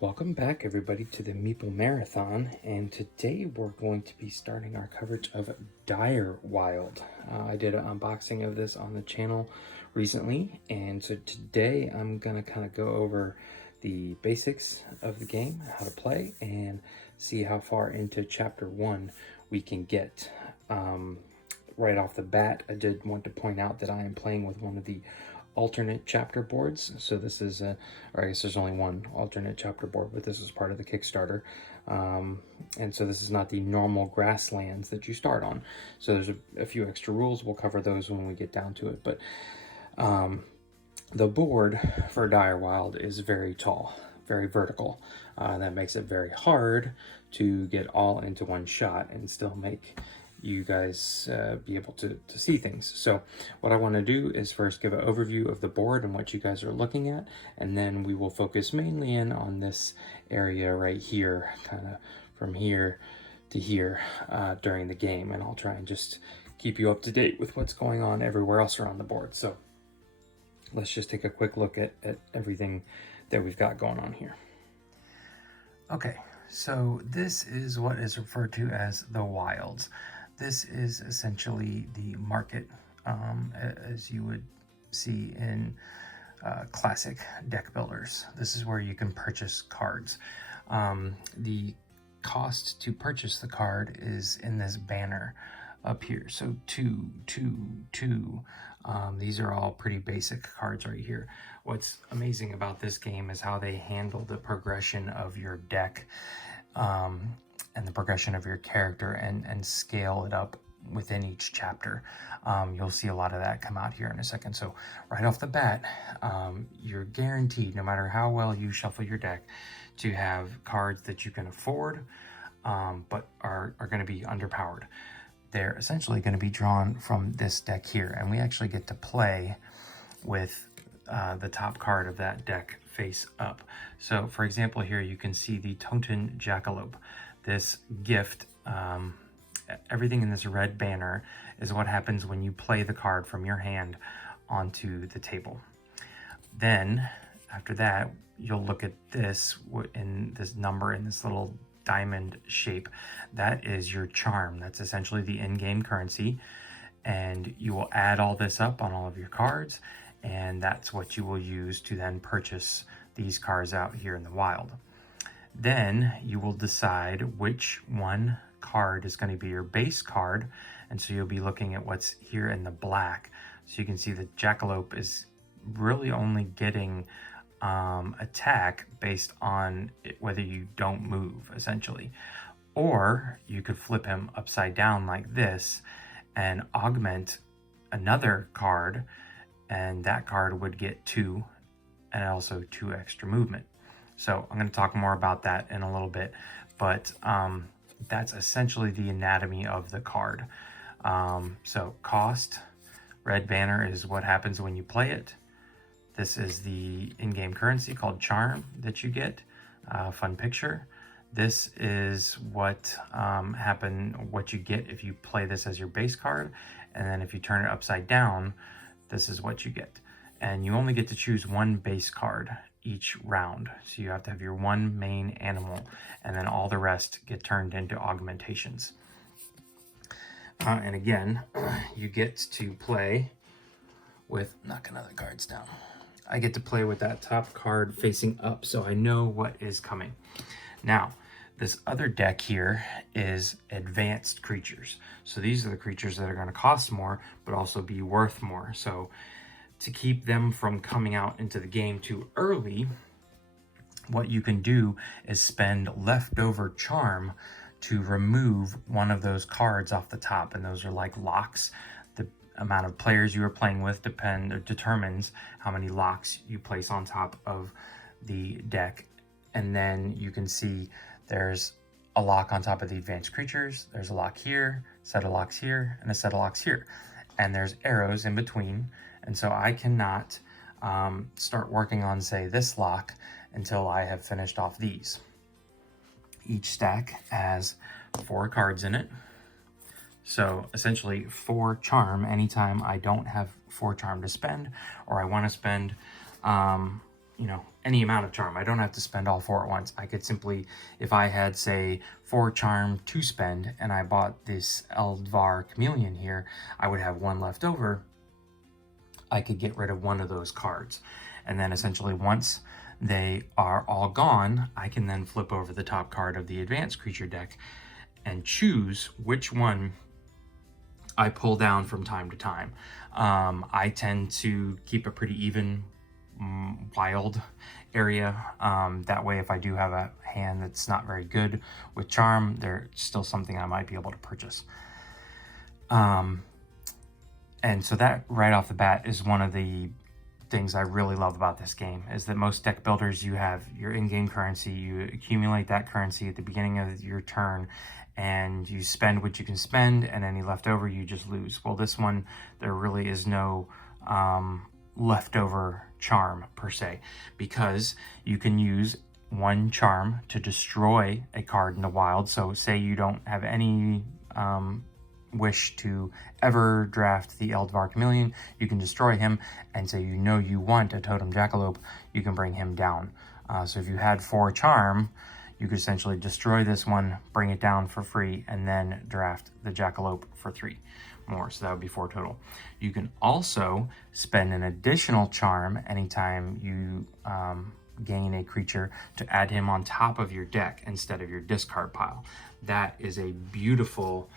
Welcome back, everybody, to the Meeple Marathon, and today we're going to be starting our coverage of Direwild. I did an unboxing of this on the channel recently, and so today I'm going to kind of go over the basics of the game, how to play, and see how far into Chapter 1 we can get. Right off the bat, I did want to point out that I am playing with one of the alternate chapter boards. So this is or I guess there's only one alternate chapter board, but this is part of the Kickstarter. And so this is not the normal grasslands that you start on. So there's a few extra rules. We'll cover those when we get down to it. But the board for Direwild is very tall, very vertical. That makes it very hard to get all into one shot and still make you guys be able to see things. So what I want to do is first give an overview of the board and what you guys are looking at, and then we will focus mainly in on this area right here, kind of from here to here during the game, and I'll try and just keep you up to date with what's going on everywhere else around the board. So let's just take a quick look at everything that we've got going on here. Okay, so this is what is referred to as the wilds. This is essentially the market, as you would see in classic deck builders. This is where you can purchase cards. The cost to purchase the card is in this banner up here. So two. These are all pretty basic cards right here. What's amazing about this game is how they handle the progression of your deck and the progression of your character and scale it up within each chapter. You'll see a lot of that come out here in a second. So right off the bat, you're guaranteed, no matter how well you shuffle your deck, to have cards that you can afford, but are going to be underpowered. They're essentially going to be drawn from this deck here, and we actually get to play with the top card of that deck face up. So for example, here you can see the totem jackalope. This gift, everything in this red banner is what happens when you play the card from your hand onto the table. Then after that, you'll look at this in this number in this little diamond shape. That is your charm. That's essentially the in-game currency, and you will add all this up on all of your cards, and that's what you will use to then purchase these cards out here in the wild. Then you will decide which one card is going to be your base card, and so you'll be looking at what's here in the black. So you can see the jackalope is really only getting attack based on whether you don't move, essentially. Or you could flip him upside down like this and augment another card, and that card would get 2 and also 2 extra movement. So I'm going to talk more about that in a little bit, but that's essentially the anatomy of the card. So cost, red banner, is what happens when you play it. This is the in-game currency called charm that you get. Fun picture. This is what what you get if you play this as your base card, and then if you turn it upside down, this is what you get. And you only get to choose one base card each round. So you have to have your one main animal, and then all the rest get turned into augmentations. And again, you get to play with, knocking other cards down. I get to play with that top card facing up, so I know what is coming. Now, this other deck here is advanced creatures. So these are the creatures that are going to cost more, but also be worth more. So to keep them from coming out into the game too early, what you can do is spend leftover charm to remove one of those cards off the top, and those are like locks. The amount of players you are playing with determines how many locks you place on top of the deck. And then you can see there's a lock on top of the advanced creatures, there's a lock here, set of locks here, and a set of locks here, and there's arrows in between. And so I cannot start working on, say, this lock until I have finished off these. Each stack has 4 cards in it. So essentially 4 charm anytime I don't have 4 charm to spend, or I want to spend you know, any amount of charm. I don't have to spend all 4 at once. I could simply, if I had, say, 4 charm to spend, and I bought this Eldvar Chameleon here, I would have 1 left over. I could get rid of 1 of those cards. And then essentially once they are all gone, I can then flip over the top card of the advanced creature deck and choose which one I pull down from time to time. I tend to keep a pretty even wild area. That way, if I do have a hand that's not very good with charm, there's still something I might be able to purchase. And so that right off the bat is one of the things I really love about this game, is that most deck builders, you have your in-game currency, you accumulate that currency at the beginning of your turn, and you spend what you can spend, and any left over you just lose. Well, this one, there really is no leftover charm per se, because you can use 1 charm to destroy a card in the wild. So say you don't have any wish to ever draft the Eldvar Chameleon, you can destroy him, and say you know you want a totem jackalope, you can bring him down. So if you had 4 charm, you could essentially destroy this one, bring it down for free, and then draft the jackalope for 3 more. So that would be 4 total. You can also spend an additional charm anytime you gain a creature to add him on top of your deck instead of your discard pile. That is a beautiful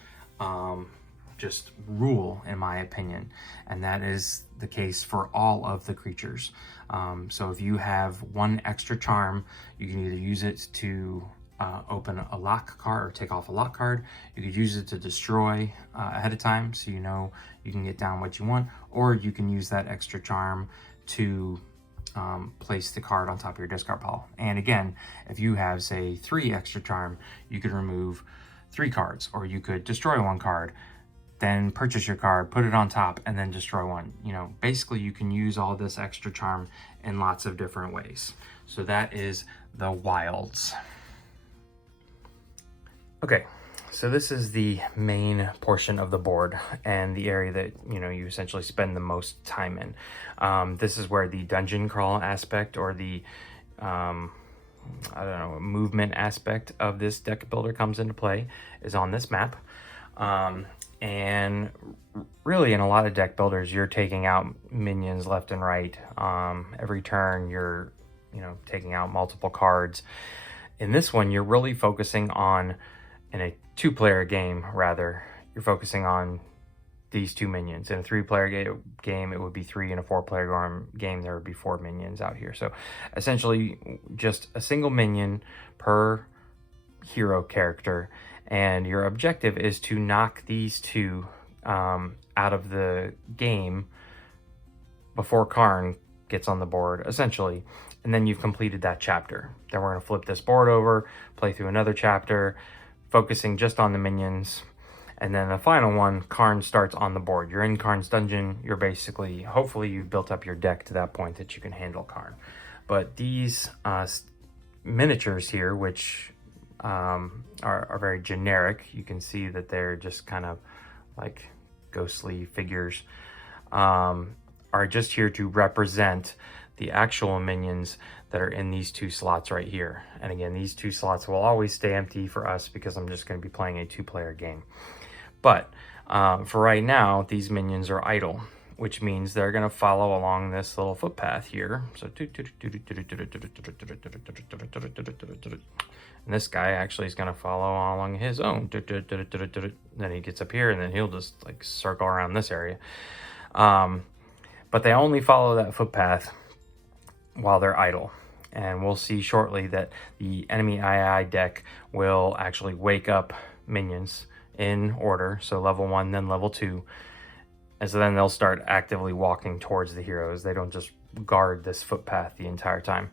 just rule, in my opinion, and that is the case for all of the creatures. So if you have 1 extra charm, you can either use it to open a lock card or take off a lock card. You could use it to destroy ahead of time, so you know you can get down what you want, or you can use that extra charm to place the card on top of your discard pile. And again, if you have, say, 3 extra charm, you could remove 3 cards, or you could destroy 1 card, then purchase your card, put it on top, and then destroy 1. You know, basically you can use all this extra charm in lots of different ways. So that is the wilds. Okay, so this is the main portion of the board and the area that, you know, you essentially spend the most time in. This is where the dungeon crawl aspect, or the I don't know, movement aspect of this deck builder comes into play, is on this map. And really, in a lot of deck builders, you're taking out minions left and right. Every turn, you're, you know, taking out multiple cards. In this one, you're really focusing on, in a 2-player game, rather, you're focusing on these 2 minions. In a 3-player game, it would be 3. In a 4-player game, there would be 4 minions out here. So essentially, just a single minion per hero character, and your objective is to knock these 2 out of the game before Karn gets on the board, essentially, and then you've completed that chapter. Then we're going to flip this board over, play through another chapter, focusing just on the minions, and then the final one, Karn starts on the board. You're in Karn's dungeon. You're basically, hopefully you've built up your deck to that point that you can handle Karn. But these miniatures here, which are very generic. You can see that they're just kind of like ghostly figures, are just here to represent the actual minions that are in these 2 slots right here. And again, these 2 slots will always stay empty for us because I'm just going to be playing a 2-player game. But for right now, these minions are idle, which means they're going to follow along this little footpath here. So, and this guy actually is going to follow along his own. Then he gets up here, and then he'll just like circle around this area. But they only follow that footpath while they're idle. And we'll see shortly that the enemy II deck will actually wake up minions in order. So level 1, then level 2. And so then they'll start actively walking towards the heroes. They don't just guard this footpath the entire time.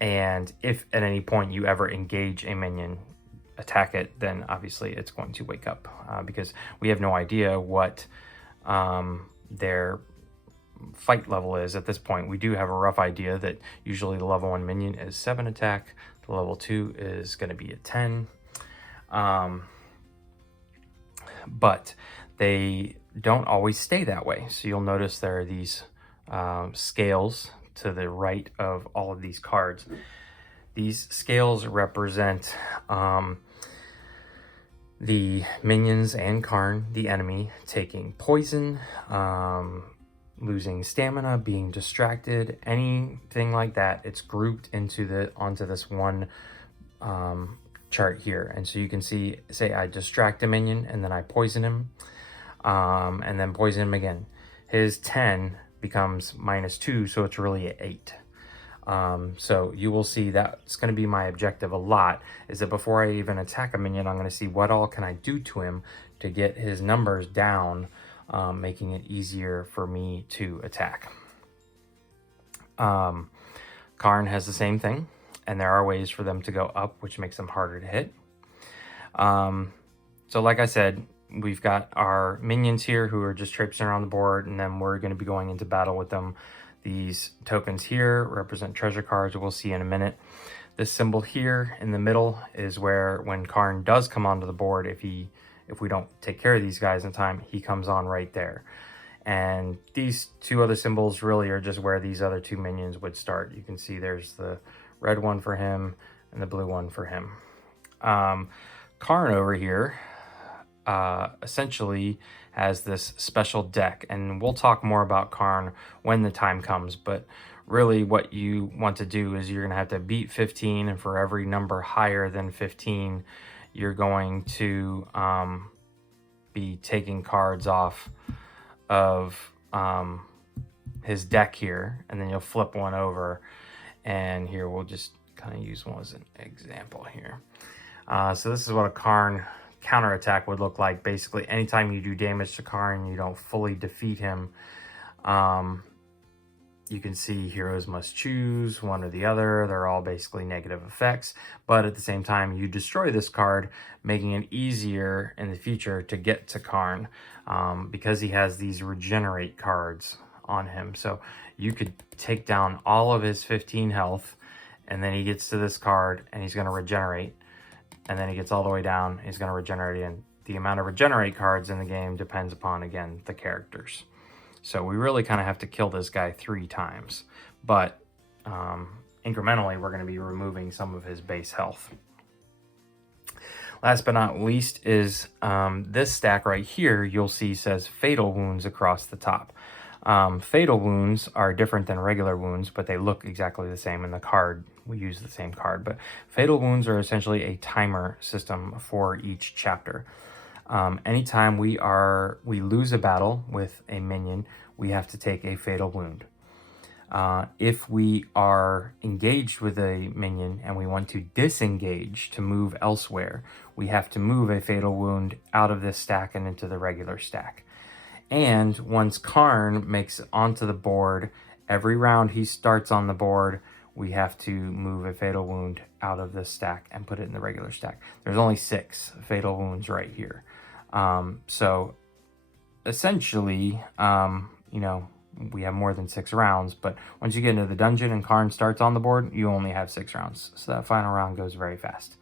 And if at any point you ever engage a minion, attack it, then obviously it's going to wake up, because we have no idea what their fight level is at this point. We do have a rough idea that usually the level 1 minion is 7 attack, the level 2 is going to be a 10. But they don't always stay that way. So you'll notice there are these scales to the right of all of these cards. These scales represent the minions and Karn, the enemy, taking poison, losing stamina, being distracted, anything like that. It's grouped onto this one chart here. And so you can see, say I distract a minion and then I poison him, and then poison him again. His 10 becomes -2, so it's really an 8. So you will see that's going to be my objective a lot, is that before I even attack a minion, I'm going to see what all can I do to him to get his numbers down, making it easier for me to attack. Karn has the same thing, and there are ways for them to go up, which makes them harder to hit. So like I said, we've got our minions here who are just traipsing around the board, and then we're going to be going into battle with them. These tokens here represent treasure cards, we'll see in a minute. This symbol here in the middle is where, when Karn does come onto the board, if we don't take care of these guys in time, he comes on right there. And these two other symbols really are just where these other two minions would start. You can see there's the red one for him and the blue one for him. Karn over here essentially has this special deck, and we'll talk more about Karn when the time comes, but really what you want to do is you're going to have to beat 15, and for every number higher than 15 you're going to be taking cards off of his deck here, and then you'll flip one over, and here we'll just kind of use one as an example here. So this is what a Karn counterattack would look like. Basically, anytime you do damage to Karn, you don't fully defeat him. You can see heroes must choose one or the other. They're all basically negative effects, but at the same time, you destroy this card, making it easier in the future to get to Karn, because he has these regenerate cards on him. So you could take down all of his 15 health, and then he gets to this card and he's going to regenerate. And then he gets all the way down, he's going to regenerate, and the amount of regenerate cards in the game depends upon, again, the characters. So we really kind of have to kill this guy 3 times, but incrementally we're going to be removing some of his base health. Last but not least is this stack right here, you'll see says fatal wounds across the top. Fatal wounds are different than regular wounds, but they look exactly the same in the card. We use the same card, but fatal wounds are essentially a timer system for each chapter. Anytime we lose a battle with a minion, we have to take a fatal wound. If we are engaged with a minion and we want to disengage to move elsewhere, we have to move a fatal wound out of this stack and into the regular stack. And once Karn makes it onto the board, every round he starts on the board, we have to move a fatal wound out of this stack and put it in the regular stack. There's only 6 fatal wounds right here. So essentially, you know, we have more than 6 rounds, but once you get into the dungeon and Karn starts on the board, you only have 6 rounds. So that final round goes very fast.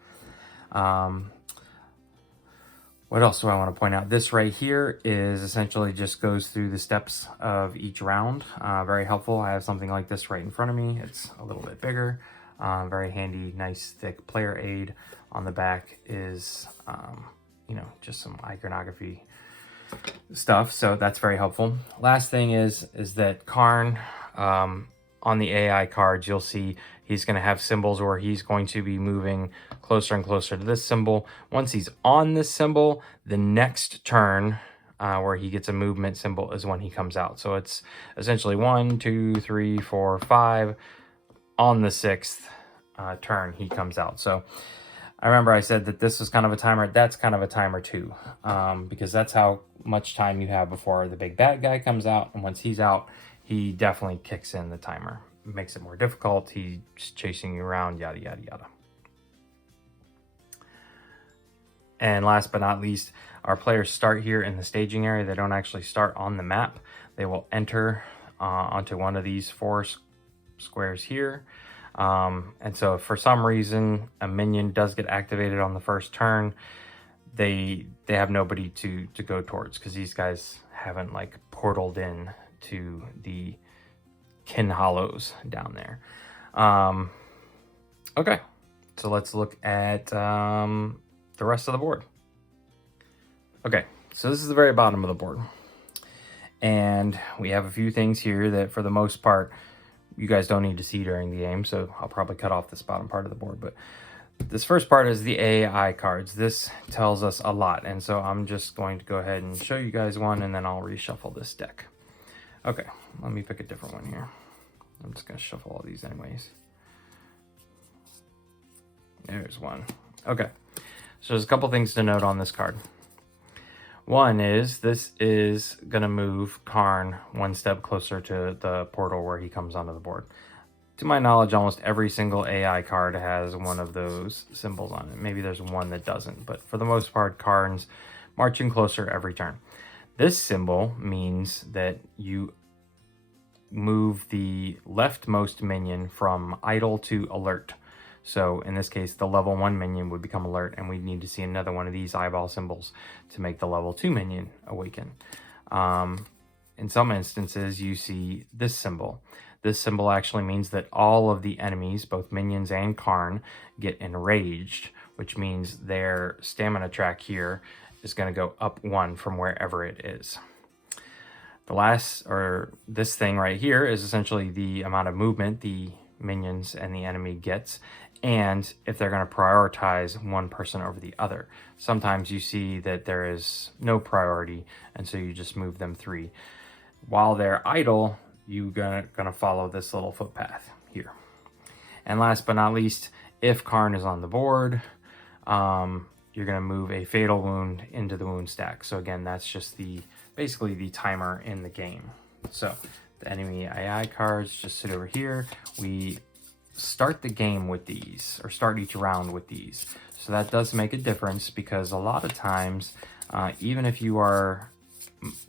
What else do I want to point out? This right here is essentially just goes through the steps of each round. Very helpful. I have something like this right in front of me. It's a little bit bigger. Very handy, nice, thick player aid. On the back is, you know, just some iconography stuff. So that's very helpful. Last thing is that Karn, on the AI cards, you'll see he's going to have symbols where he's going to be moving closer and closer to this symbol. Once he's on this symbol, the next turn where he gets a movement symbol is when he comes out. So it's essentially 1, 2, 3, 4, 5. On the 6th turn, he comes out. So I remember I said that this was kind of a timer. That's kind of a timer too, because that's how much time you have before the big bad guy comes out. And once he's out, he definitely kicks in the timer. It makes it more difficult. He's chasing you around, yada, yada, yada. And last but not least, our players start here in the staging area. They don't actually start on the map. They will enter onto one of these 4 squares here. And so if for some reason a minion does get activated on the first turn, they have nobody to go towards, because these guys haven't like portaled in to the kin hollows down there. Okay, so let's look at the rest of the board. Okay, so this is the very bottom of the board. And we have a few things here that for the most part, you guys don't need to see during the game. So I'll probably cut off this bottom part of the board. But this first part is the AI cards. This tells us a lot. And so I'm just going to go ahead and show you guys one, and then I'll reshuffle this deck. Okay, let me pick a different one here. I'm just going to shuffle all these anyways. There's one. Okay, so there's a couple things to note on this card. One is this is going to move Karn one step closer to the portal where he comes onto the board. To my knowledge, almost every single AI card has one of those symbols on it. Maybe there's one that doesn't, but for the most part, Karn's marching closer every turn. This symbol means that you move the leftmost minion from idle to alert. So in this case, the level 1 minion would become alert, and we need to see another one of these eyeball symbols to make the level 2 minion awaken. In some instances, you see this symbol. This symbol actually means that all of the enemies, both minions and Karn, get enraged, which means their stamina track here is going to go up 1 from wherever it is. The last, or this thing right here, is essentially the amount of movement the minions and the enemy gets, and if they're going to prioritize one person over the other. Sometimes you see that there is no priority, and so you just move them 3. While they're idle, you're gonna follow this little footpath here. And last but not least, if Karn is on the board, you're gonna move a fatal wound into the wound stack. So again, that's just basically the timer in the game. So the enemy AI cards just sit over here. We start the game with these, or start each round with these. So that does make a difference, because a lot of times, even if you are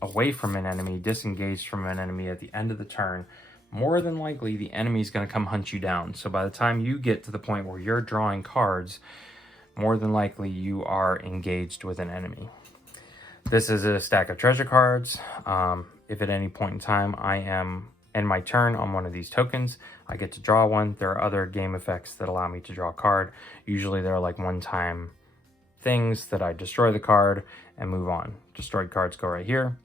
away from an enemy, disengaged from an enemy at the end of the turn, more than likely the enemy is going to come hunt you down. So by the time you get to the point where you're drawing cards, more than likely you are engaged with an enemy. This is a stack of treasure cards. If at any point in time I am in my turn on one of these tokens, I get to draw one. There are other game effects that allow me to draw a card. Usually they're like one-time things that I destroy the card and move on. Destroyed cards go right here.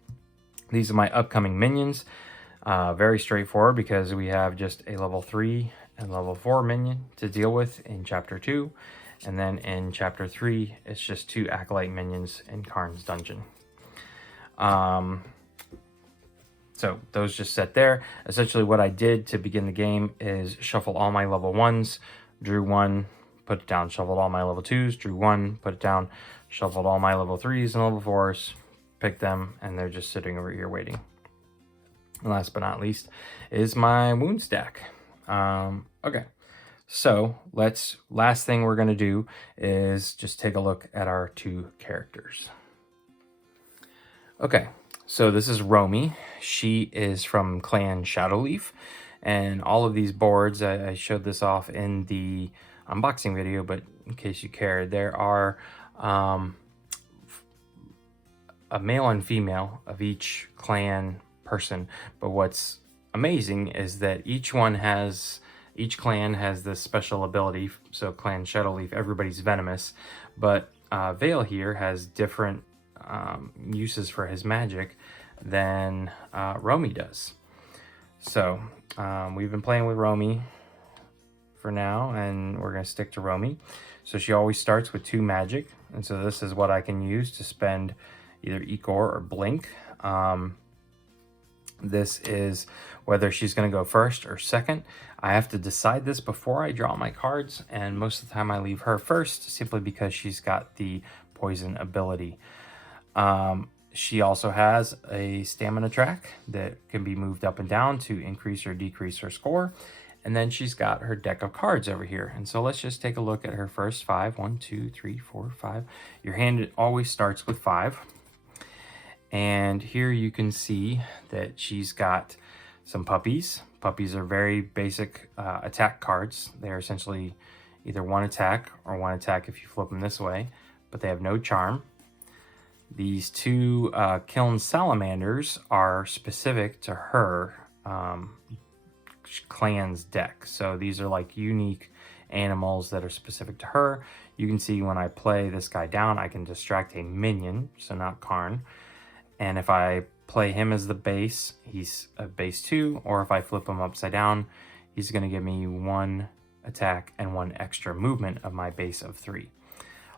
These are my upcoming minions. Very straightforward, because we have just a level 3 and level 4 minion to deal with in chapter 2. And then in chapter 3, it's just 2 acolyte minions in Karn's dungeon. So those just set there. Essentially what I did to begin the game is shuffle all my level 1s, drew 1, put it down, shuffled all my level 2s, drew 1, put it down, shuffled all my level 3s and level 4s, picked them, and they're just sitting over here waiting. And last but not least is my wound stack. Okay, so last thing we're going to do is just take a look at our 2 characters. Okay, so this is Romi. She is from Clan Shadowleaf, and all of these boards, I showed this off in the unboxing video, but in case you care, there are a male and female of each clan person. But what's amazing is that each clan has this special ability. So Clan Shadowleaf, everybody's venomous, but Vale here has different uses for his magic than Romi does. So we've been playing with Romi for now, and we're going to stick to Romi. So she always starts with 2 magic, and so this is what I can use to spend either Ecor or Blink. This is whether she's going to go first or second. I have to decide this before I draw my cards, and most of the time I leave her first, simply because she's got the poison ability. She also has a stamina track that can be moved up and down to increase or decrease her score. And then she's got her deck of cards over here. And so let's just take a look at her first 5. 1, 2, 3, 4, 5. Your hand always starts with 5. And here you can see that she's got some puppies. Puppies are very basic attack cards. They're essentially either 1 attack or 1 attack if you flip them this way, but they have no charm. These 2 kiln salamanders are specific to her clan's deck. So these are like unique animals that are specific to her. You can see when I play this guy down, I can distract a minion, so not Karn. And if I play him as the base, he's a base 2, or if I flip him upside down, he's going to give me 1 attack and 1 extra movement of my base of 3.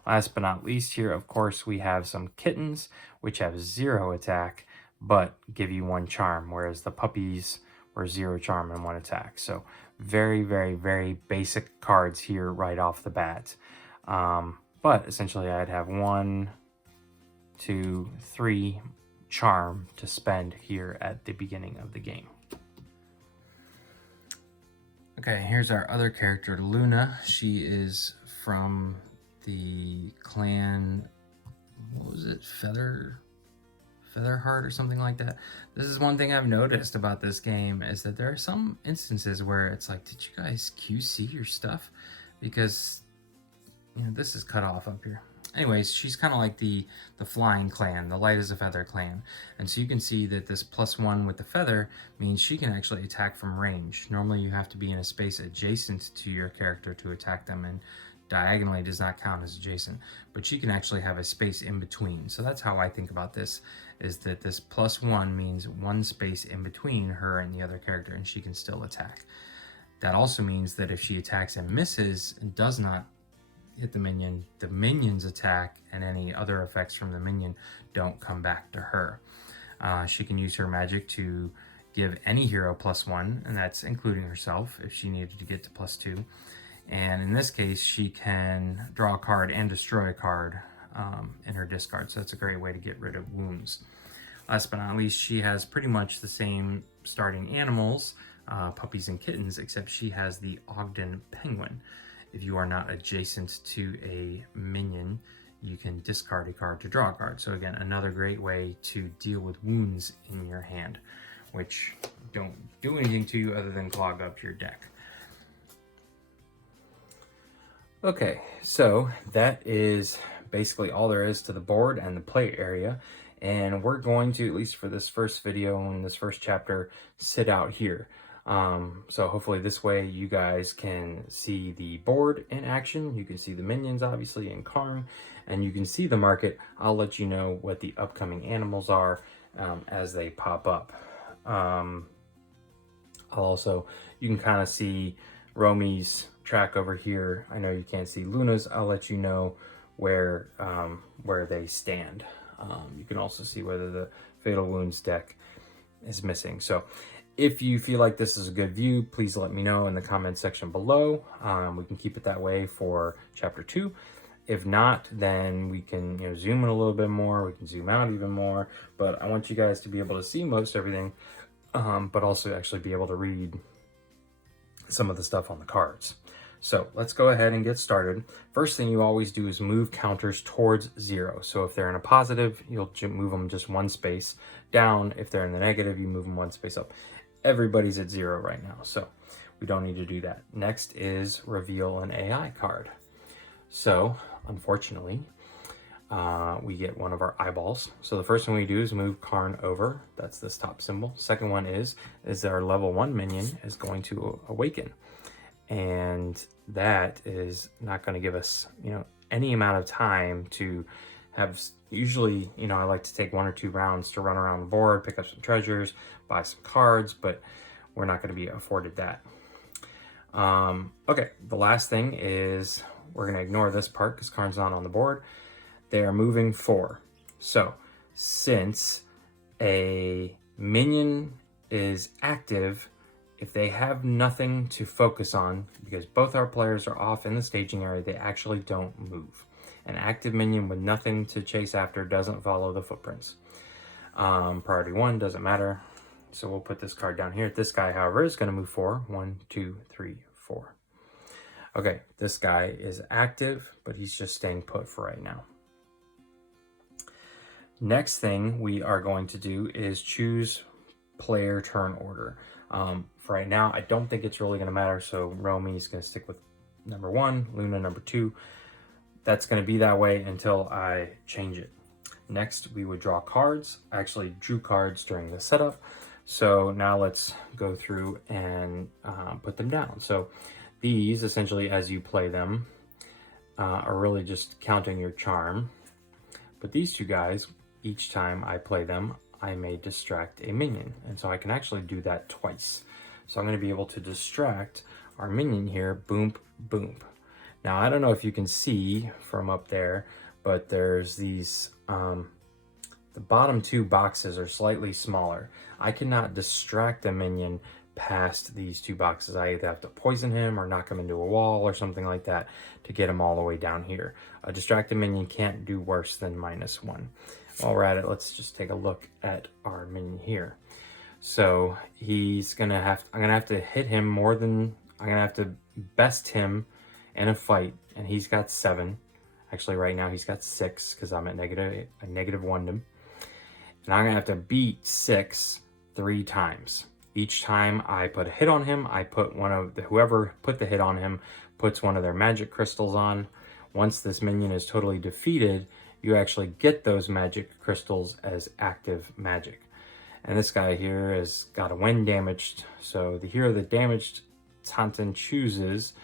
Last but not least here, of course, we have some kittens, which have 0 attack, but give you 1 charm, whereas the puppies were 0 charm and 1 attack. So very, very, very basic cards here right off the bat. But essentially I'd have 1, 2, 3 charm to spend here at the beginning of the game. Okay, here's our other character, Luna. She is from the clan, what was it, Featherheart or something like that. This is one thing I've noticed about this game, is that there are some instances where it's like, did you guys QC your stuff? Because, you know, this is cut off up here. Anyways, she's kind of like the flying clan, the light as a feather clan. And so you can see that this +1 with the feather means she can actually attack from range. Normally you have to be in a space adjacent to your character to attack them, and diagonally does not count as adjacent, but she can actually have a space in between. So that's how I think about this, is that this +1 means 1 space in between her and the other character, and she can still attack. That also means that if she attacks and misses and does not hit the minion's attack and any other effects from the minion don't come back to her. She can use her magic to give any hero +1, and that's including herself if she needed to get to +2. And in this case, she can draw a card and destroy a card in her discard. So that's a great way to get rid of wounds. Last but not least, she has pretty much the same starting animals, puppies and kittens, except she has the Ogden penguin. If you are not adjacent to a minion, you can discard a card to draw a card. So again, another great way to deal with wounds in your hand, which don't do anything to you other than clog up your deck. Okay, so that is basically all there is to the board and the play area. And we're going to, at least for this first video and this first chapter, sit out here. So hopefully this way you guys can see the board in action. You can see the minions, obviously, in Karn, and you can see the market. I'll let you know what the upcoming animals are as they pop up. You can kind of see Romi's track over here. I know you can't see Luna's. I'll let you know where they stand. You can also see whether the Fatal Wounds deck is missing. So if you feel like this is a good view, please let me know in the comment section below. We can keep it that way for chapter 2. If not, then we can zoom in a little bit more. We can zoom out even more. But I want you guys to be able to see most everything, but also actually be able to read some of the stuff on the cards. So let's go ahead and get started. First thing you always do is move counters towards 0. So if they're in a positive, you'll move them just 1 space down. If they're in the negative, you move them 1 space up. Everybody's at 0 right now, so we don't need to do that. Next is reveal an AI card. So unfortunately, we get one of our eyeballs. So the first thing we do is move Karn over. That's this top symbol. Second one is our level 1 minion is going to awaken. And that is not going to give us, any amount of time to have. Usually, I like to take 1 or 2 rounds to run around the board, pick up some treasures, buy some cards, but we're not going to be afforded that. Okay, the last thing is we're going to ignore this part because Karn's not on the board. They are moving 4. So since a minion is active, if they have nothing to focus on, because both our players are off in the staging area, they actually don't move. An active minion with nothing to chase after doesn't follow the footprints. Priority 1 doesn't matter. So we'll put this card down here. This guy, however, is going to move 4. 1, 2, 3, 4. Okay, this guy is active, but he's just staying put for right now. Next thing we are going to do is choose player turn order. For right now, I don't think it's really going to matter. So Romi is going to stick with number 1, Luna number 2. That's going to be that way until I change it. Next, we would draw cards. I actually drew cards during the setup. So now let's go through and put them down. So these, essentially, as you play them, are really just counting your charm. But these two guys, each time I play them, I may distract a minion. And so I can actually do that twice. So I'm going to be able to distract our minion here, boom, boom. Now, I don't know if you can see from up there, but there's these, the bottom two boxes are slightly smaller. I cannot distract a minion past these two boxes. I either have to poison him or knock him into a wall or something like that to get him all the way down here. A distracted minion can't do worse than -1. While we're at it, let's just take a look at our minion here. So he's gonna have, I'm gonna have to hit him more than, I'm gonna have to best him in a fight, and he's got 7. Actually, right now he's got 6 because I'm at -1 him. And I'm gonna have to beat 6 3 times. Each time I put a hit on him, I put whoever put the hit on him puts one of their magic crystals on. Once this minion is totally defeated, you actually get those magic crystals as active magic. And this guy here has got a wind damaged. So the hero that damaged Taunton chooses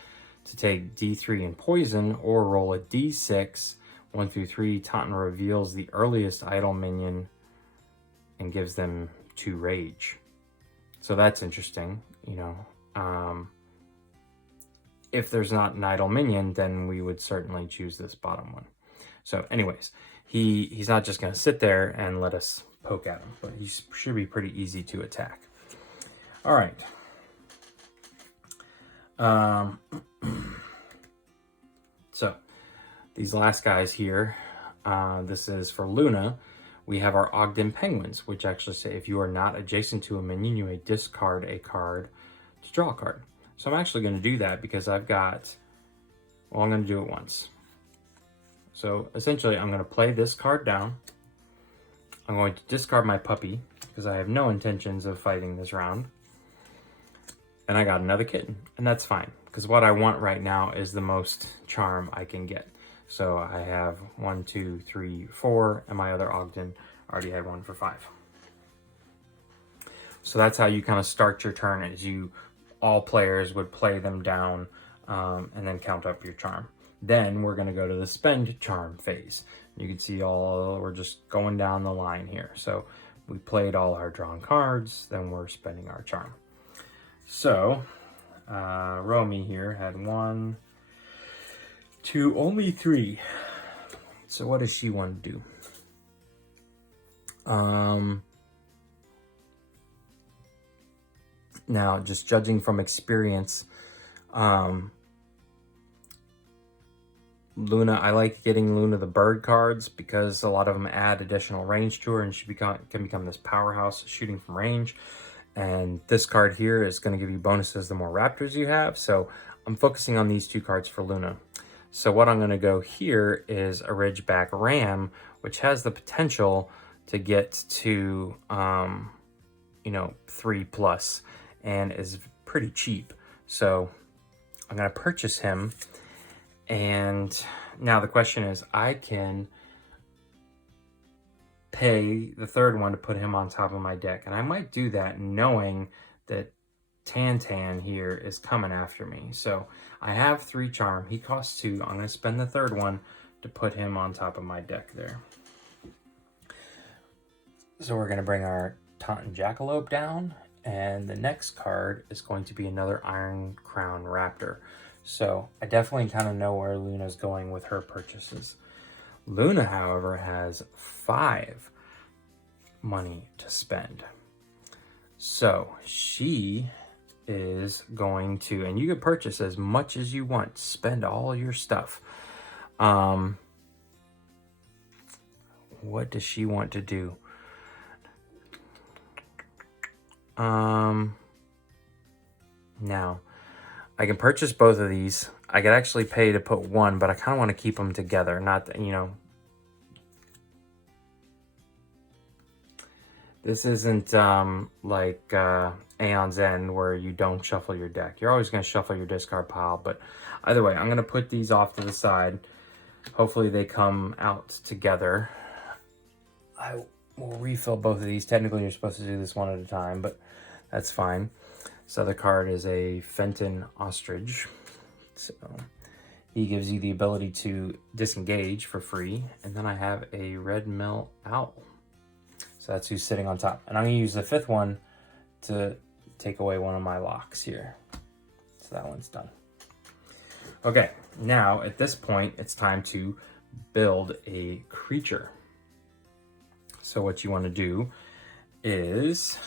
to take D3 in poison or roll a D6. 1 through 3, Taunton reveals the earliest idle minion and gives them 2 rage. So that's interesting, you know. If there's not an idle minion, then we would certainly choose this bottom one. So anyways, he's not just gonna sit there and let us poke at him, but he should be pretty easy to attack. All right. So these last guys here, this is for Luna. We have our Ogden Penguins, which actually say if you are not adjacent to a minion, you may discard a card to draw a card. So I'm actually going to do that because I've got, well, I'm going to do it once. So essentially, I'm going to play this card down. I'm going to discard my puppy because I have no intentions of fighting this round. And I got another kitten, and that's fine because what I want right now is the most charm I can get. So I have 1, 2, 3, 4, and my other Ogden already had 1 for 5. So that's how you kind of start your turn, is all players would play them down and then count up your charm. Then we're going to go to the spend charm phase. You can see we're just going down the line here. So we played all our drawn cards, then we're spending our charm. So Romi here had 1, 2, only 3. So what does she want to do? Now, just judging from experience, Luna, I like getting Luna the bird cards because a lot of them add additional range to her, and she can become this powerhouse shooting from range. And this card here is going to give you bonuses the more raptors you have. So I'm focusing on these 2 cards for Luna. So what I'm going to go here is a Ridgeback Ram, which has the potential to get to, 3+ and is pretty cheap. So I'm going to purchase him. And now the question is, I can pay the 3rd one to put him on top of my deck. And I might do that knowing that Tan here is coming after me. So I have 3 charm. He costs 2. I'm going to spend the 3rd one to put him on top of my deck there. So we're going to bring our Taunton Jackalope down. And the next card is going to be another Iron Crown Raptor. So I definitely kind of know where Luna's going with her purchases. Luna, however, has 5 money to spend. So she is going to, and you can purchase as much as you want, spend all your stuff. What does she want to do? Now, I can purchase both of these. I could actually pay to put 1, but I kind of want to keep them together. Not, this isn't like Aeon's End where you don't shuffle your deck. You're always going to shuffle your discard pile, but either way, I'm going to put these off to the side. Hopefully they come out together. I we'll refill both of these. Technically, you're supposed to do this one at a time, but that's fine. This other card is a Fenton Ostrich. So he gives you the ability to disengage for free. And then I have a Red Mill Owl. So that's who's sitting on top. And I'm going to use the 5th one to take away one of my locks here. So that one's done. Okay, now at this point, it's time to build a creature. So what you want to do is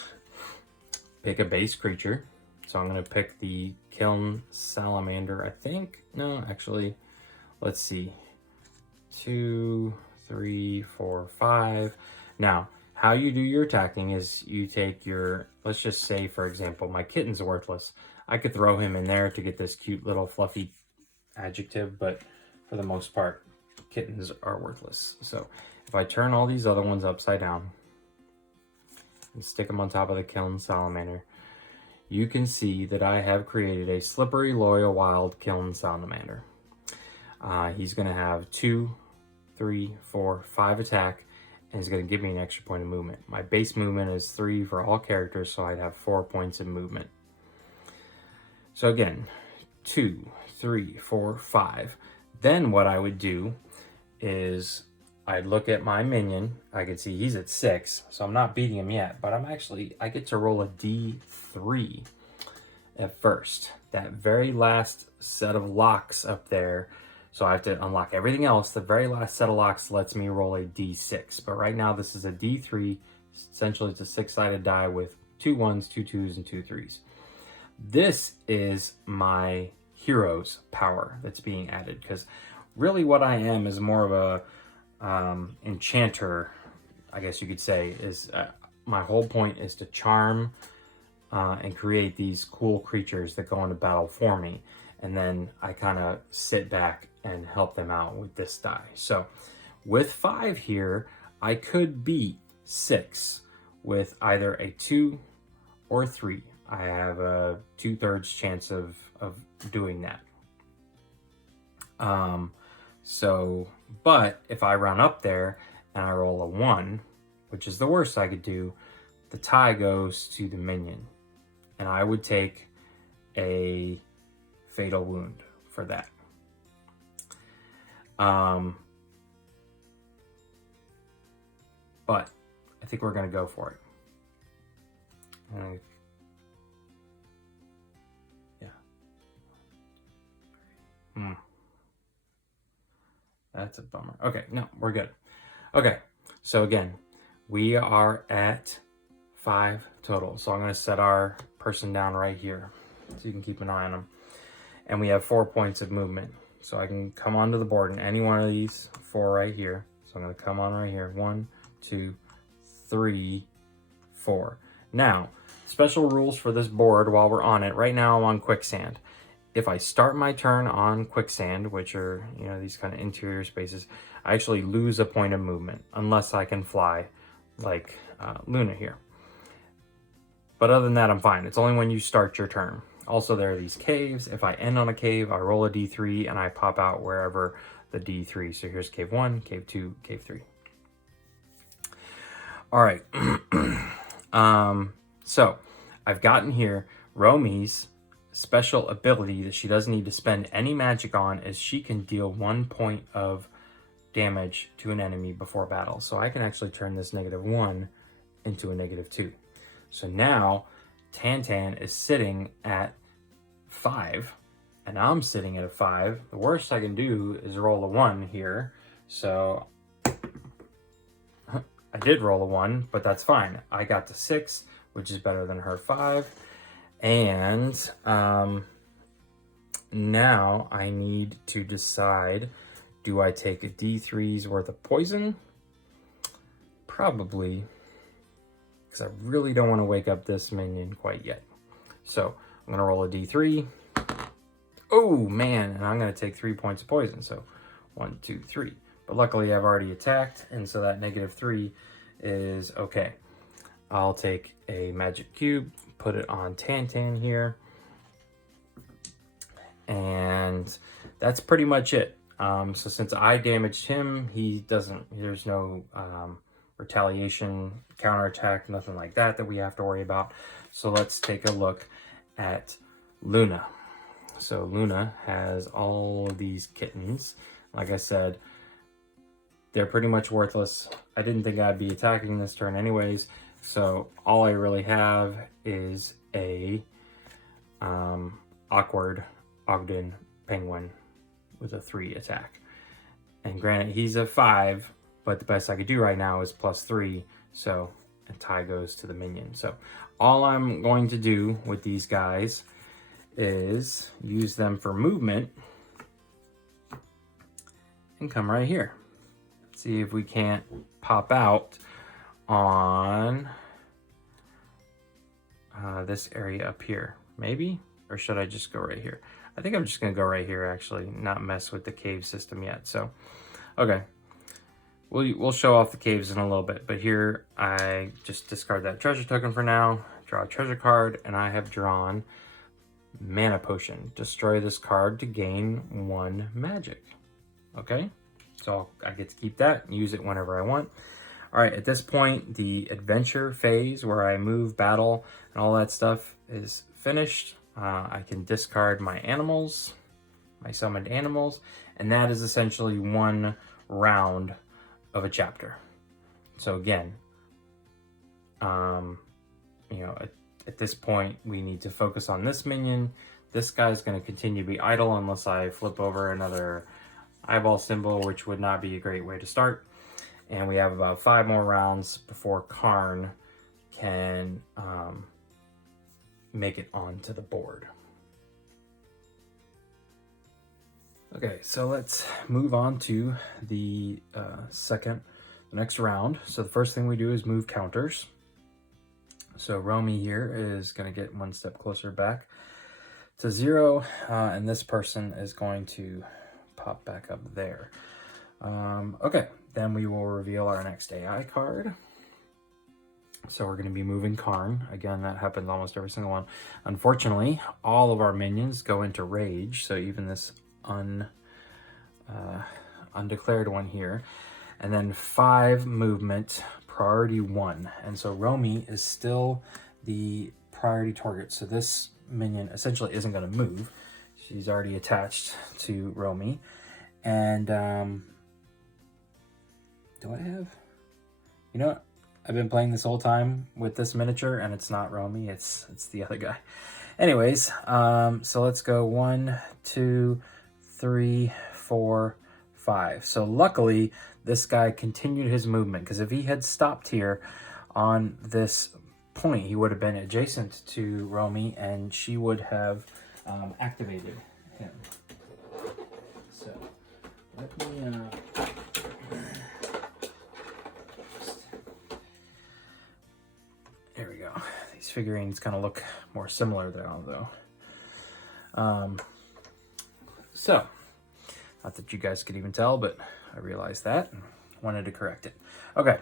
pick a base creature. So I'm going to pick the Kiln Salamander, I think. No, actually, let's see. 2, 3, 4, 5. Now, how you do your attacking is you take your, let's just say, for example, my kitten's worthless. I could throw him in there to get this cute little fluffy adjective, but for the most part, kittens are worthless. So if I turn all these other ones upside down and stick them on top of the Kiln Salamander, you can see that I have created a slippery, loyal, wild Kiln Salamander. He's going to have 2, 3, 4, 5 attack, and he's going to give me an extra point of movement. My base movement is 3 for all characters, so I'd have 4 points of movement. So again, 2, 3, 4, 5. Then what I would do is I'd look at my minion. I could see he's at 6, so I'm not beating him yet, but I get to roll a D3 at first. That very last set of locks up there, so I have to unlock everything else. The very last set of locks lets me roll a D6, but right now this is a D3. Essentially, it's a 6-sided die with 2 1s, 2 2s, and 2 3s. This is my hero's power that's being added, because really what I am is more of a enchanter, I guess you could say. Is my whole point is to charm and create these cool creatures that go into battle for me, and then I kind of sit back and help them out with this die. So with 5 here, I could beat 6 with either a 2 or 3. I have a 2/3 chance of doing that. But if I run up there and I roll a 1, which is the worst I could do, the tie goes to the minion. And I would take a fatal wound for that. But I think we're going to go for it. That's a bummer. Okay, no, we're good. Okay, so again, we are at 5 total. So I'm going to set our person down right here so you can keep an eye on them. And we have 4 points of movement. So I can come onto the board in any one of these 4 right here. So I'm going to come on right here. 1, 2, 3, 4. Now, special rules for this board while we're on it. Right now I'm on quicksand. If I start my turn on quicksand, which are, these kind of interior spaces, I actually lose a point of movement unless I can fly like Luna here. But other than that, I'm fine. It's only when you start your turn. Also, there are these caves. If I end on a cave, I roll a D3 and I pop out wherever the D3. So here's cave 1, cave 2, cave 3. All right. So I've gotten here Romi's special ability that she doesn't need to spend any magic on is she can deal 1 point of damage to an enemy before battle. So I can actually turn this -1 into a -2. So now Tantan is sitting at 5 and I'm sitting at a 5. The worst I can do is roll a 1 here. So I did roll a 1, but that's fine. I got to 6, which is better than her 5. And now I need to decide, do I take a D3's worth of poison? Probably, because I really don't want to wake up this minion quite yet. So I'm going to roll a D3. Oh, man, and I'm going to take 3 points of poison. So 1, 2, 3. But luckily I've already attacked, and so that -3 is okay. I'll take a magic cube, put it on Tantan here, and that's pretty much it. So since I damaged him, he doesn't, there's no retaliation, counterattack, nothing like that we have to worry about. So let's take a look at Luna. So Luna has all of these kittens. Like I said, they're pretty much worthless. I didn't think I'd be attacking this turn anyways. So all I really have is a awkward Ogden penguin with a 3 attack. And granted, he's a 5, but the best I could do right now is +3. So a tie goes to the minion. So all I'm going to do with these guys is use them for movement and come right here. See if we can't pop out on this area up here. Maybe? Or should I just go right here? I think I'm just going to go right here, actually, not mess with the cave system yet. So, okay. We'll show off the caves in a little bit. But here, I just discard that treasure token for now. Draw a treasure card, and I have drawn Mana Potion. Destroy this card to gain 1 magic. Okay? So I get to keep that and use it whenever I want. All right, at this point, the adventure phase where I move, battle, and all that stuff is finished. I can discard my animals, my summoned animals, and that is essentially 1 round of a chapter. So again, you know, at this point, we need to focus on this minion. This guy's going to continue to be idle unless I flip over another eyeball symbol, which would not be a great way to start. And we have about 5 more rounds before Karn can make it onto the board. Okay, so let's move on to the next round. So the first thing we do is move counters. So Romi here is going to get 1 step closer back to 0, and this person is going to pop back up there. Okay, then we will reveal our next AI card. So we're going to be moving Karn. Again, that happens almost every single one. Unfortunately, all of our minions go into rage, so even this undeclared one here. And then 5 movement, priority 1. And so Romi is still the priority target. So this minion essentially isn't going to move. She's already attached to Romi. And do I have... You know what? I've been playing this whole time with this miniature, and it's not Romi, it's the other guy. Anyways, so let's go 1, 2, 3, 4, 5. So luckily, this guy continued his movement, because if he had stopped here on this point, he would have been adjacent to Romi, and she would have activated him. So let me... There we go. These figurines kind of look more similar there, though. So, not that you guys could even tell, but I realized that and wanted to correct it. Okay.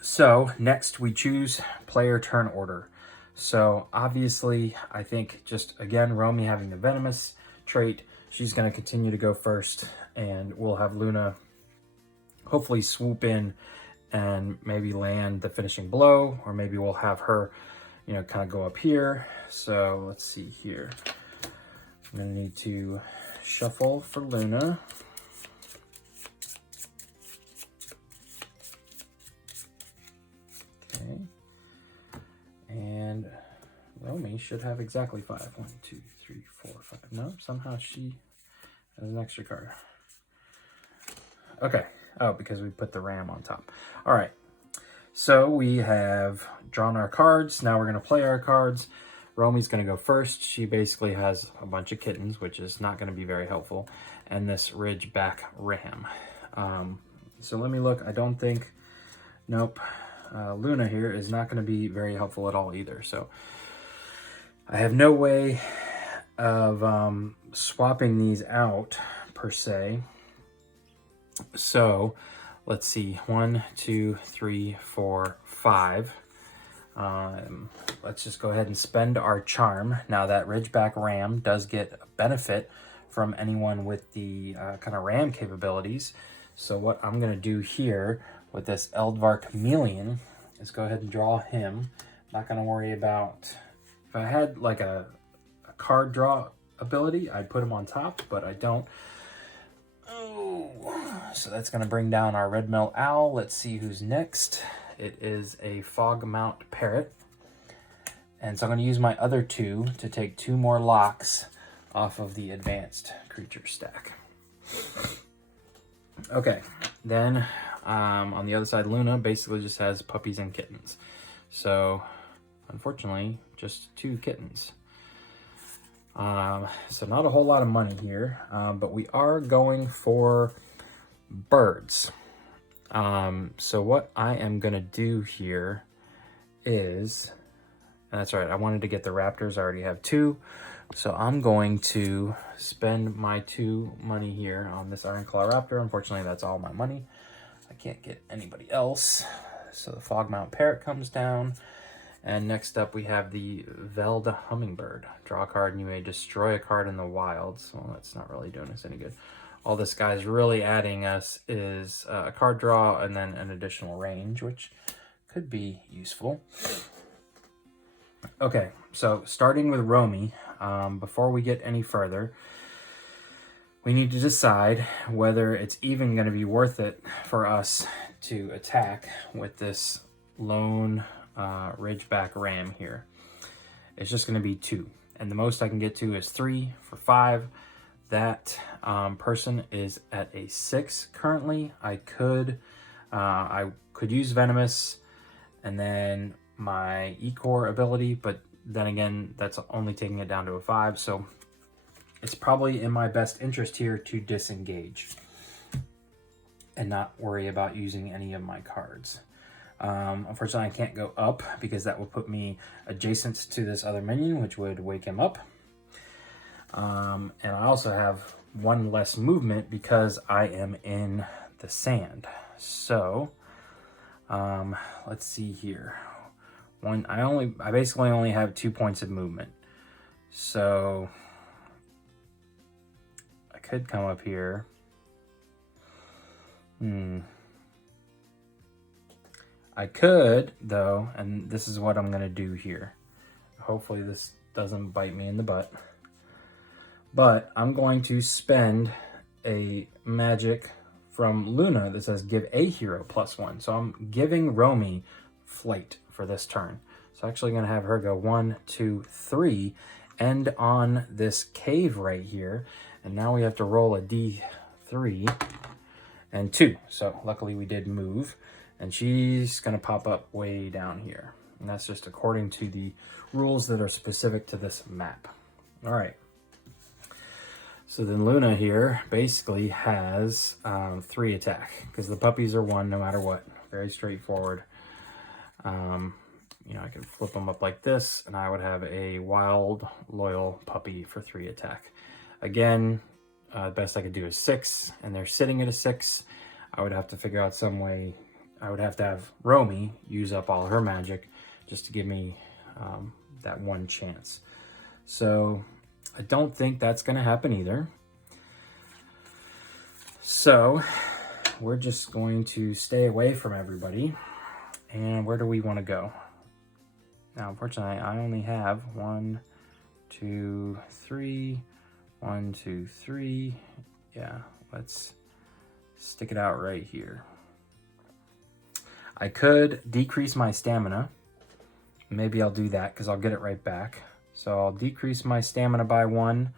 So, next we choose player turn order. So, obviously, I think just, again, Romi having the venomous trait, she's going to continue to go first, and we'll have Luna hopefully swoop in and maybe land the finishing blow, or maybe we'll have her, you know, kind of go up here. So let's see here. I'm gonna need to shuffle for Luna. Okay. And Romi should have exactly 5. 1, 2, 3, 4, 5. No, somehow she has an extra card. Okay. Oh, because we put the ram on top. All right. So we have drawn our cards. Now we're going to play our cards. Romi's going to go first. She basically has a bunch of kittens, which is not going to be very helpful. And this Ridgeback ram. So let me look. I don't think... Nope. Luna here is not going to be very helpful at all either. So I have no way of swapping these out, per se. So let's see, 1, 2, 3, 4, 5. Let's just go ahead and spend our charm. Now that Ridgeback ram does get a benefit from anyone with the kind of ram capabilities. So what I'm going to do here with this Eldvar Chameleon is go ahead and draw him. I'm not going to worry about, if I had like a card draw ability, I'd put him on top, but I don't. Oh, so that's going to bring down our red melt owl. Let's see who's next. It is a fogmount parrot. And so I'm going to use my other two to take 2 more locks off of the advanced creature stack. Okay, then on the other side, Luna basically just has puppies and kittens. So unfortunately, just 2 kittens. So not a whole lot of money here, but we are going for birds. So what I am going to do here is, and that's right, I wanted to get the raptors. I already have 2. So I'm going to spend my 2 money here on this Iron Claw Raptor. Unfortunately, that's all my money. I can't get anybody else. So the Fogmount Parrot comes down. And next up, we have the Velda Hummingbird. Draw a card and you may destroy a card in the wilds. Well, that's not really doing us any good. All this guy's really adding us is a card draw and then an additional range, which could be useful. Okay, so starting with Romi, before we get any further, we need to decide whether it's even going to be worth it for us to attack with this lone Ridgeback Ram here. It's just going to be 2, and the most I can get to is 3 for 5. That person is at a 6 currently. I could use Venomous and then my E-Core ability, but then again, that's only taking it down to a 5, so it's probably in my best interest here to disengage and not worry about using any of my cards. Unfortunately, I can't go up because that will put me adjacent to this other minion, which would wake him up. And I also have 1 less movement because I am in the sand. So, let's see here. I basically only have 2 points of movement. So I could come up here. I could, though, and this is what I'm going to do here. Hopefully this doesn't bite me in the butt. But I'm going to spend a magic from Luna that says give a hero +1. So I'm giving Romi flight for this turn. So actually going to have her go 1, 2, 3, end on this cave right here. And now we have to roll a D3 and 2. So luckily we did move. And she's going to pop up way down here. And that's just according to the rules that are specific to this map. All right. So then Luna here basically has 3 attack because the puppies are 1 no matter what. Very straightforward. You know, I can flip them up like this and I would have a wild loyal puppy for 3 attack. Again, best I could do is 6 and they're sitting at a 6. I would have to figure out some way. I would have to have Romi use up all her magic just to give me that 1 chance. So I don't think that's going to happen either. So we're just going to stay away from everybody. And where do we want to go? Now, unfortunately, I only have 1, 2, 3, 1, 2, 3. Yeah, let's stick it out right here. I could decrease my stamina. Maybe I'll do that because I'll get it right back. So I'll decrease my stamina by 1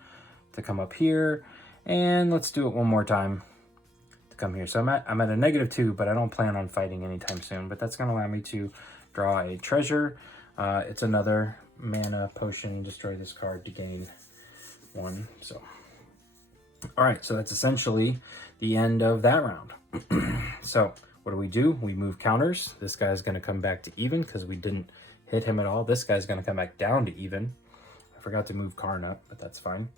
to come up here. And let's do it one more time to come here. So I'm at a -2, but I don't plan on fighting anytime soon. But that's going to allow me to draw a treasure. It's another mana potion. Destroy this card to gain 1. So, all right. So that's essentially the end of that round. So what do? We move counters. This guy's going to come back to even because we didn't hit him at all. This guy's going to come back down to even. I forgot to move Karn up, but that's fine.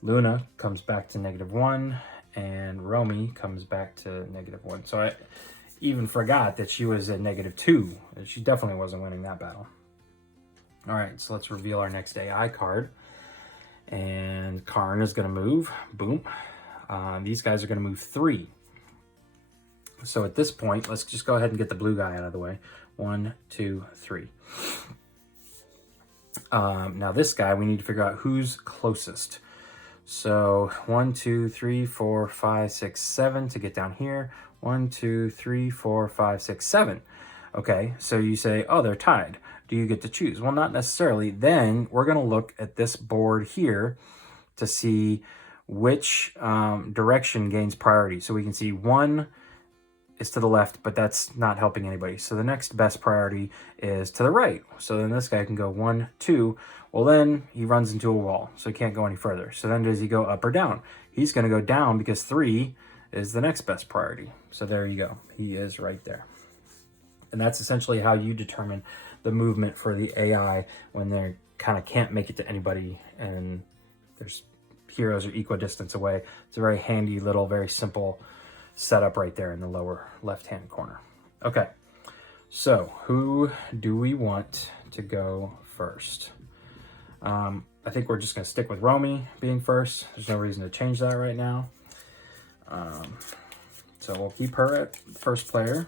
Luna comes back to -1, and Romi comes back to -1. So I even forgot that she was at -2. She definitely wasn't winning that battle. All right, so let's reveal our next AI card. And Karn is going to move. Boom. These guys are going to move 3. So at this point, let's just go ahead and get the blue guy out of the way. 1, 2, 3. Now this guy, we need to figure out who's closest. So 1, 2, 3, 4, 5, 6, 7 to get down here. 1, 2, 3, 4, 5, 6, 7. Okay, so you say, oh, they're tied. Do you get to choose? Well, not necessarily. Then we're going to look at this board here to see which direction gains priority. So we can see 1 is to the left, but that's not helping anybody. So the next best priority is to the right. So then this guy can go 1, 2. Well, then he runs into a wall, so he can't go any further. So then does he go up or down? He's going to go down because 3 is the next best priority. So there you go. He is right there. And that's essentially how you determine the movement for the AI when they kind of can't make it to anybody and there's heroes are equidistance away. It's a very handy little, very simple setup right there in the lower left-hand corner. Okay, so who do we want to go first? I think we're just going to stick with Romi being first. There's no reason to change that right now. So we'll keep her at first player.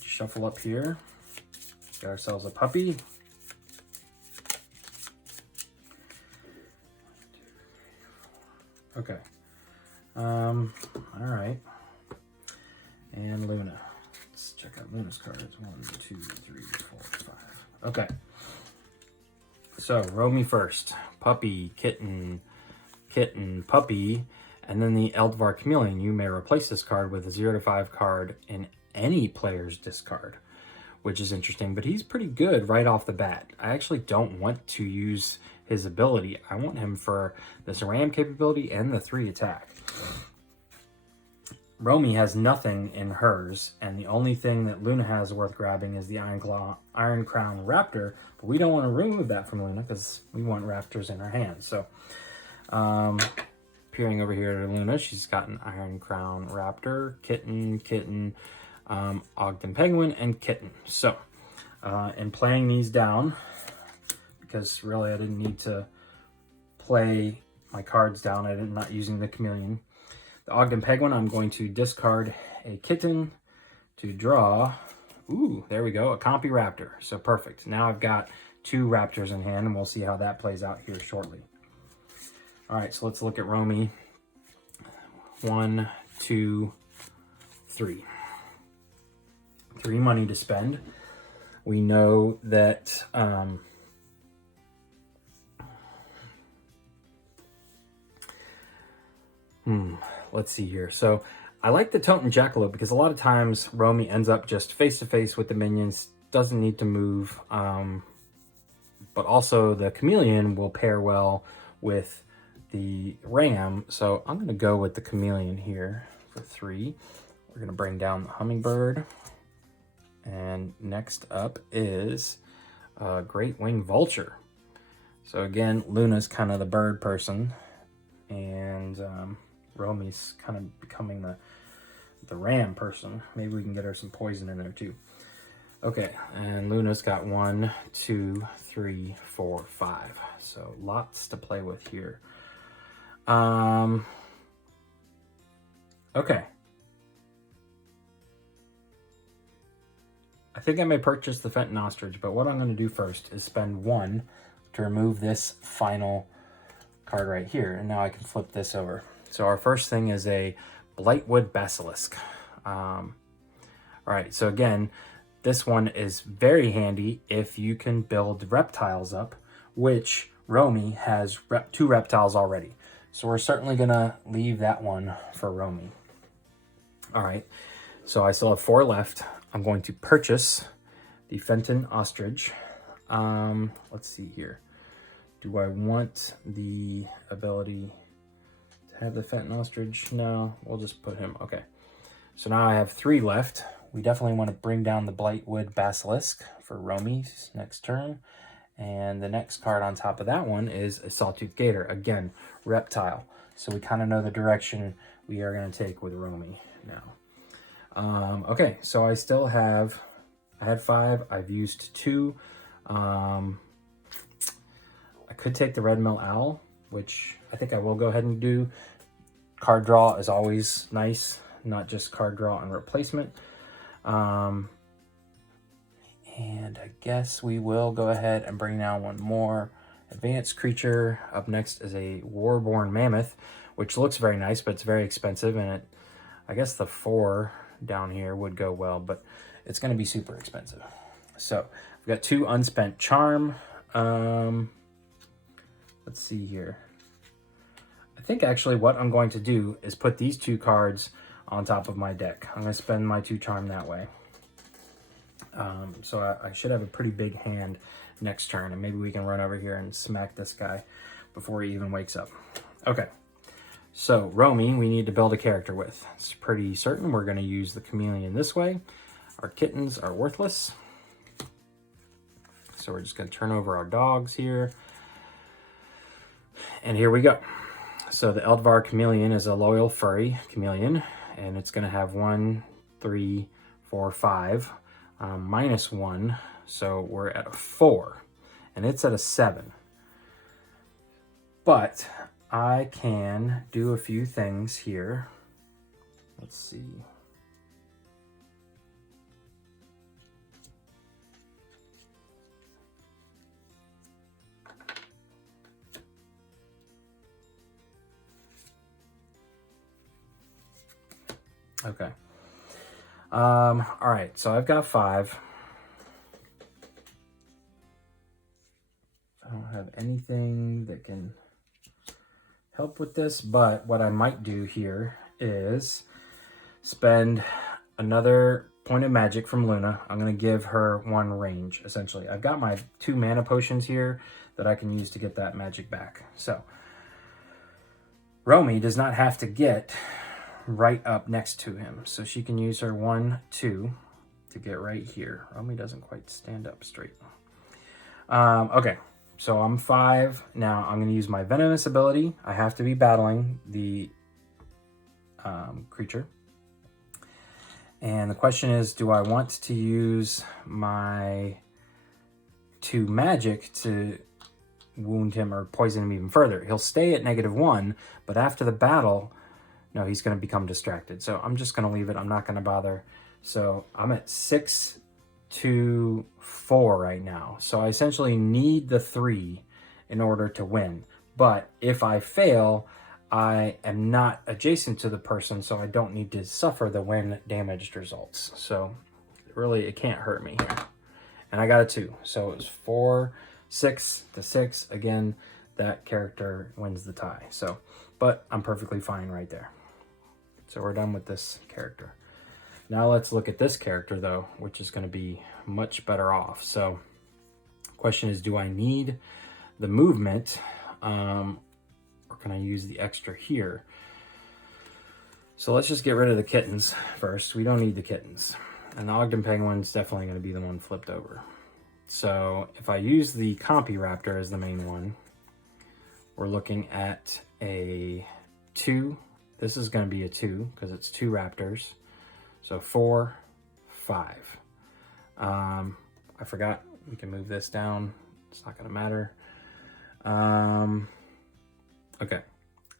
Shuffle up here. Get ourselves a puppy. Okay. All right. And Luna. Let's check out Luna's cards. 1, 2, 3, 4, 5. Okay. So Romi first. Puppy, kitten, kitten, puppy, and then the Eldvar Chameleon. You may replace this card with a 0 to 5 card in any player's discard, which is interesting, but he's pretty good right off the bat. I actually don't want to use his ability. I want him for this ram capability and the 3 attack. Romi has nothing in hers, and the only thing that Luna has worth grabbing is the Iron Crown Raptor, but we don't want to remove that from Luna because we want Raptors in her hands. So, peering over here to Luna, she's got an Iron Crown Raptor, kitten, kitten, Ogden Penguin, and kitten. So, in playing these down, because really I didn't need to play my cards down, I'm not using the chameleon. The Ogden Penguin, I'm going to discard a kitten to draw, ooh, there we go, a Compy Raptor. So perfect. Now I've got 2 Raptors in hand, and we'll see how that plays out here shortly. All right, so let's look at Romi. 1, 2, 3. 3 money to spend. We know that let's see here. So I like the totem jackalope because a lot of times Romi ends up just face to face with the minions, doesn't need to move, but also the chameleon will pair well with the ram. So I'm going to go with the chameleon here for 3. We're going to bring down the hummingbird. And next up is Great Winged Vulture. So again, Luna's kind of the bird person, and Romi's kind of becoming the ram person. Maybe we can get her some poison in there too. Okay, and Luna's got 1, 2, 3, 4, 5. So lots to play with here. Okay. I think I may purchase the Fenton ostrich, but what I'm going to do first is spend 1 to remove this final card right here. And now I can flip this over. So our first thing is a Blightwood Basilisk. All right, so again, this one is very handy if you can build reptiles up, which Romi has 2 reptiles already. So we're certainly going to leave that one for Romi. All right, so I still have 4 left. I'm going to purchase the Fenton ostrich. Let's see here. Do I want the ability to have the Fenton ostrich? No, we'll just put him. Okay. So now I have 3 left. We definitely want to bring down the Blightwood Basilisk for Romi's next turn. And the next card on top of that one is a Sawtooth Gator. Again, reptile. So we kind of know the direction we are going to take with Romi now. Okay, so I still have, I had 5, I've used 2. I could take the Red Mill Owl, which I think I will go ahead and do. Card draw is always nice not just card draw and replacement. And I guess we will go ahead and bring down one more advanced creature. Up next is a Warborn Mammoth, which looks very nice, but it's very expensive, and I guess the 4 down here would go well, but it's going to be super expensive. So I've got 2 unspent charm. Let's see here. I think actually what I'm going to do is put these 2 cards on top of my deck. I'm going to spend my 2 charm that way. So I should have a pretty big hand next turn, and maybe we can run over here and smack this guy before he even wakes up. Okay, so Romi, we need to build a character with. It's pretty certain we're going to use the chameleon this way. Our kittens are worthless. So we're just going to turn over our dogs here. And here we go. So the Eldvar chameleon is a loyal furry chameleon, and it's going to have 1, 3, 4, 5, -1. So we're at a 4, and it's at a 7. But I can do a few things here. Let's see. Okay. All right, so I've got 5. I don't have anything that can help with this, but what I might do here is spend another point of magic from Luna. I'm going to give her 1 range, essentially. I've got my 2 mana potions here that I can use to get that magic back. So Romi does not have to get right up next to him, so she can use her 1, 2 to get right here. Romi doesn't quite stand up straight. Okay, so I'm 5 now. I'm going to use my venomous ability. I have to be battling the creature, and the question is, do I want to use my 2 magic to wound him or poison him even further? He'll stay at -1, but after the battle, no, he's going to become distracted. So I'm just going to leave it. I'm not going to bother. So I'm at 6 to 4 right now. So I essentially need the 3 in order to win. But if I fail, I am not adjacent to the person, so I don't need to suffer the win damaged results. So really, it can't hurt me here. And I got a 2. So it was 4, 6 to 6. Again, that character wins the tie. So, but I'm perfectly fine right there. So we're done with this character. Now let's look at this character though, which is going to be much better off. So question is, do I need the movement or can I use the extra here? So let's just get rid of the kittens first. We don't need the kittens. And the Ogden Penguin's definitely going to be the one flipped over. So if I use the Compy Raptor as the main one, we're looking at a 2. This is going to be a 2 because it's 2 raptors. So 4, 5. I forgot we can move this down. It's not going to matter. Okay,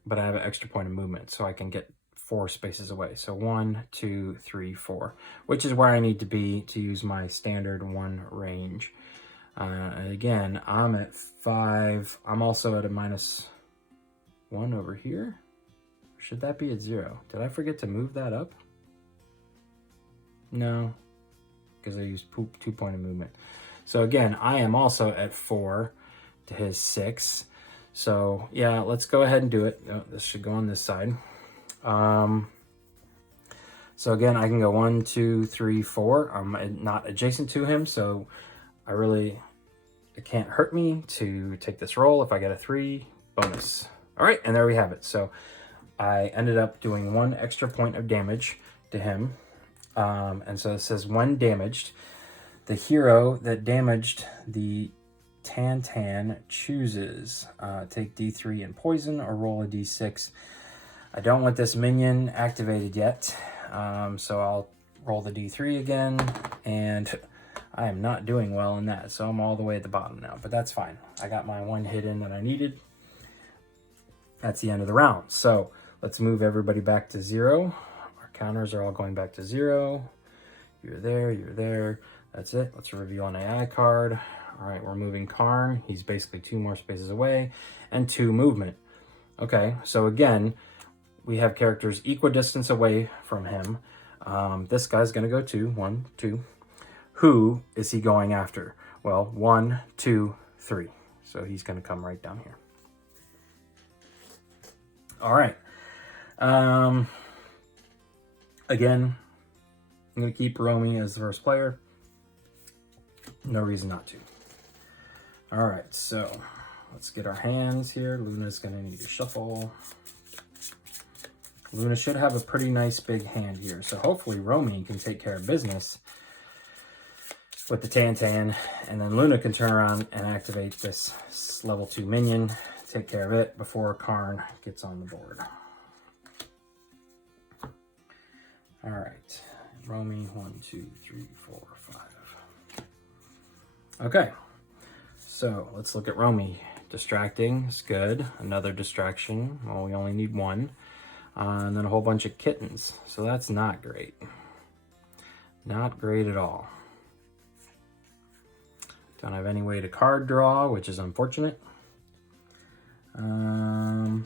but I have an extra point of movement, so I can get 4 spaces away. So 1, 2, 3, 4, which is where I need to be to use my standard 1 range. And again, I'm at 5. I'm also at a -1 over here. Should that be at 0? Did I forget to move that up? No, because I used 2 point of movement. So again, I am also at 4 to his 6. So yeah, let's go ahead and do it. Oh, this should go on this side. So again, I can go 1, 2, 3, 4. I'm not adjacent to him, so it can't hurt me to take this roll. If I get a 3, bonus. All right, and there we have it. So I ended up doing 1 extra point of damage to him. And so it says when damaged, the hero that damaged the Tan chooses take D3 and poison or roll a D6. I don't want this minion activated yet, so I'll roll the D3 again, and I am not doing well in that, so I'm all the way at the bottom now, but that's fine. I got my 1 hit in that I needed. That's the end of the round. So let's move everybody back to 0. Our counters are all going back to 0. You're there, you're there. That's it. Let's review on AI card. All right, we're moving Karn. He's basically 2 more spaces away and 2 movement. Okay, so again, we have characters equidistance away from him. This guy's going to go 2. 1, 2. Who is he going after? Well, 1, 2, 3. So he's going to come right down here. All right. Again, I'm going to keep Romi as the first player. No reason not to. All right, so let's get our hands here. Luna's going to need to shuffle. Luna should have a pretty nice big hand here. So hopefully Romi can take care of business with the Tan, and then Luna can turn around and activate this level 2 minion, take care of it before Karn gets on the board. All right, Romi, 1, 2, 3, 4, 5. Okay, so let's look at Romi. Distracting is good. Another distraction. Well, we only need 1. And then a whole bunch of kittens. So that's not great. Not great at all. Don't have any way to card draw, which is unfortunate. Draw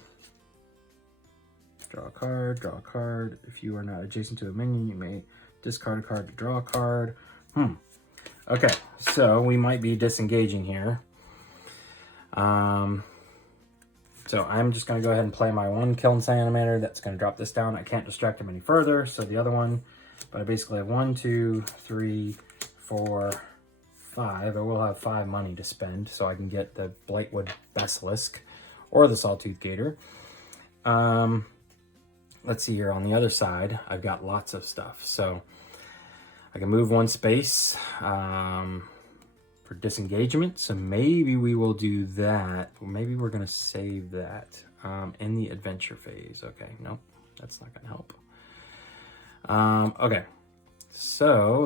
a card, draw a card. If you are not adjacent to a minion, you may discard a card to draw a card. Okay, so we might be disengaging here. So I'm just going to go ahead and play my 1 Kiln Salamander. That's going to drop this down. I can't distract him any further. So the other one, but I basically have 1, 2, 3, 4, 5. I will have 5 money to spend so I can get the Blightwood Basilisk or the Sawtooth Gator. Let's see here on the other side. I've got lots of stuff. So I can move 1 space for disengagement. So maybe we will do that. Maybe we're going to save that in the adventure phase. Okay, nope, that's not going to help. Okay, so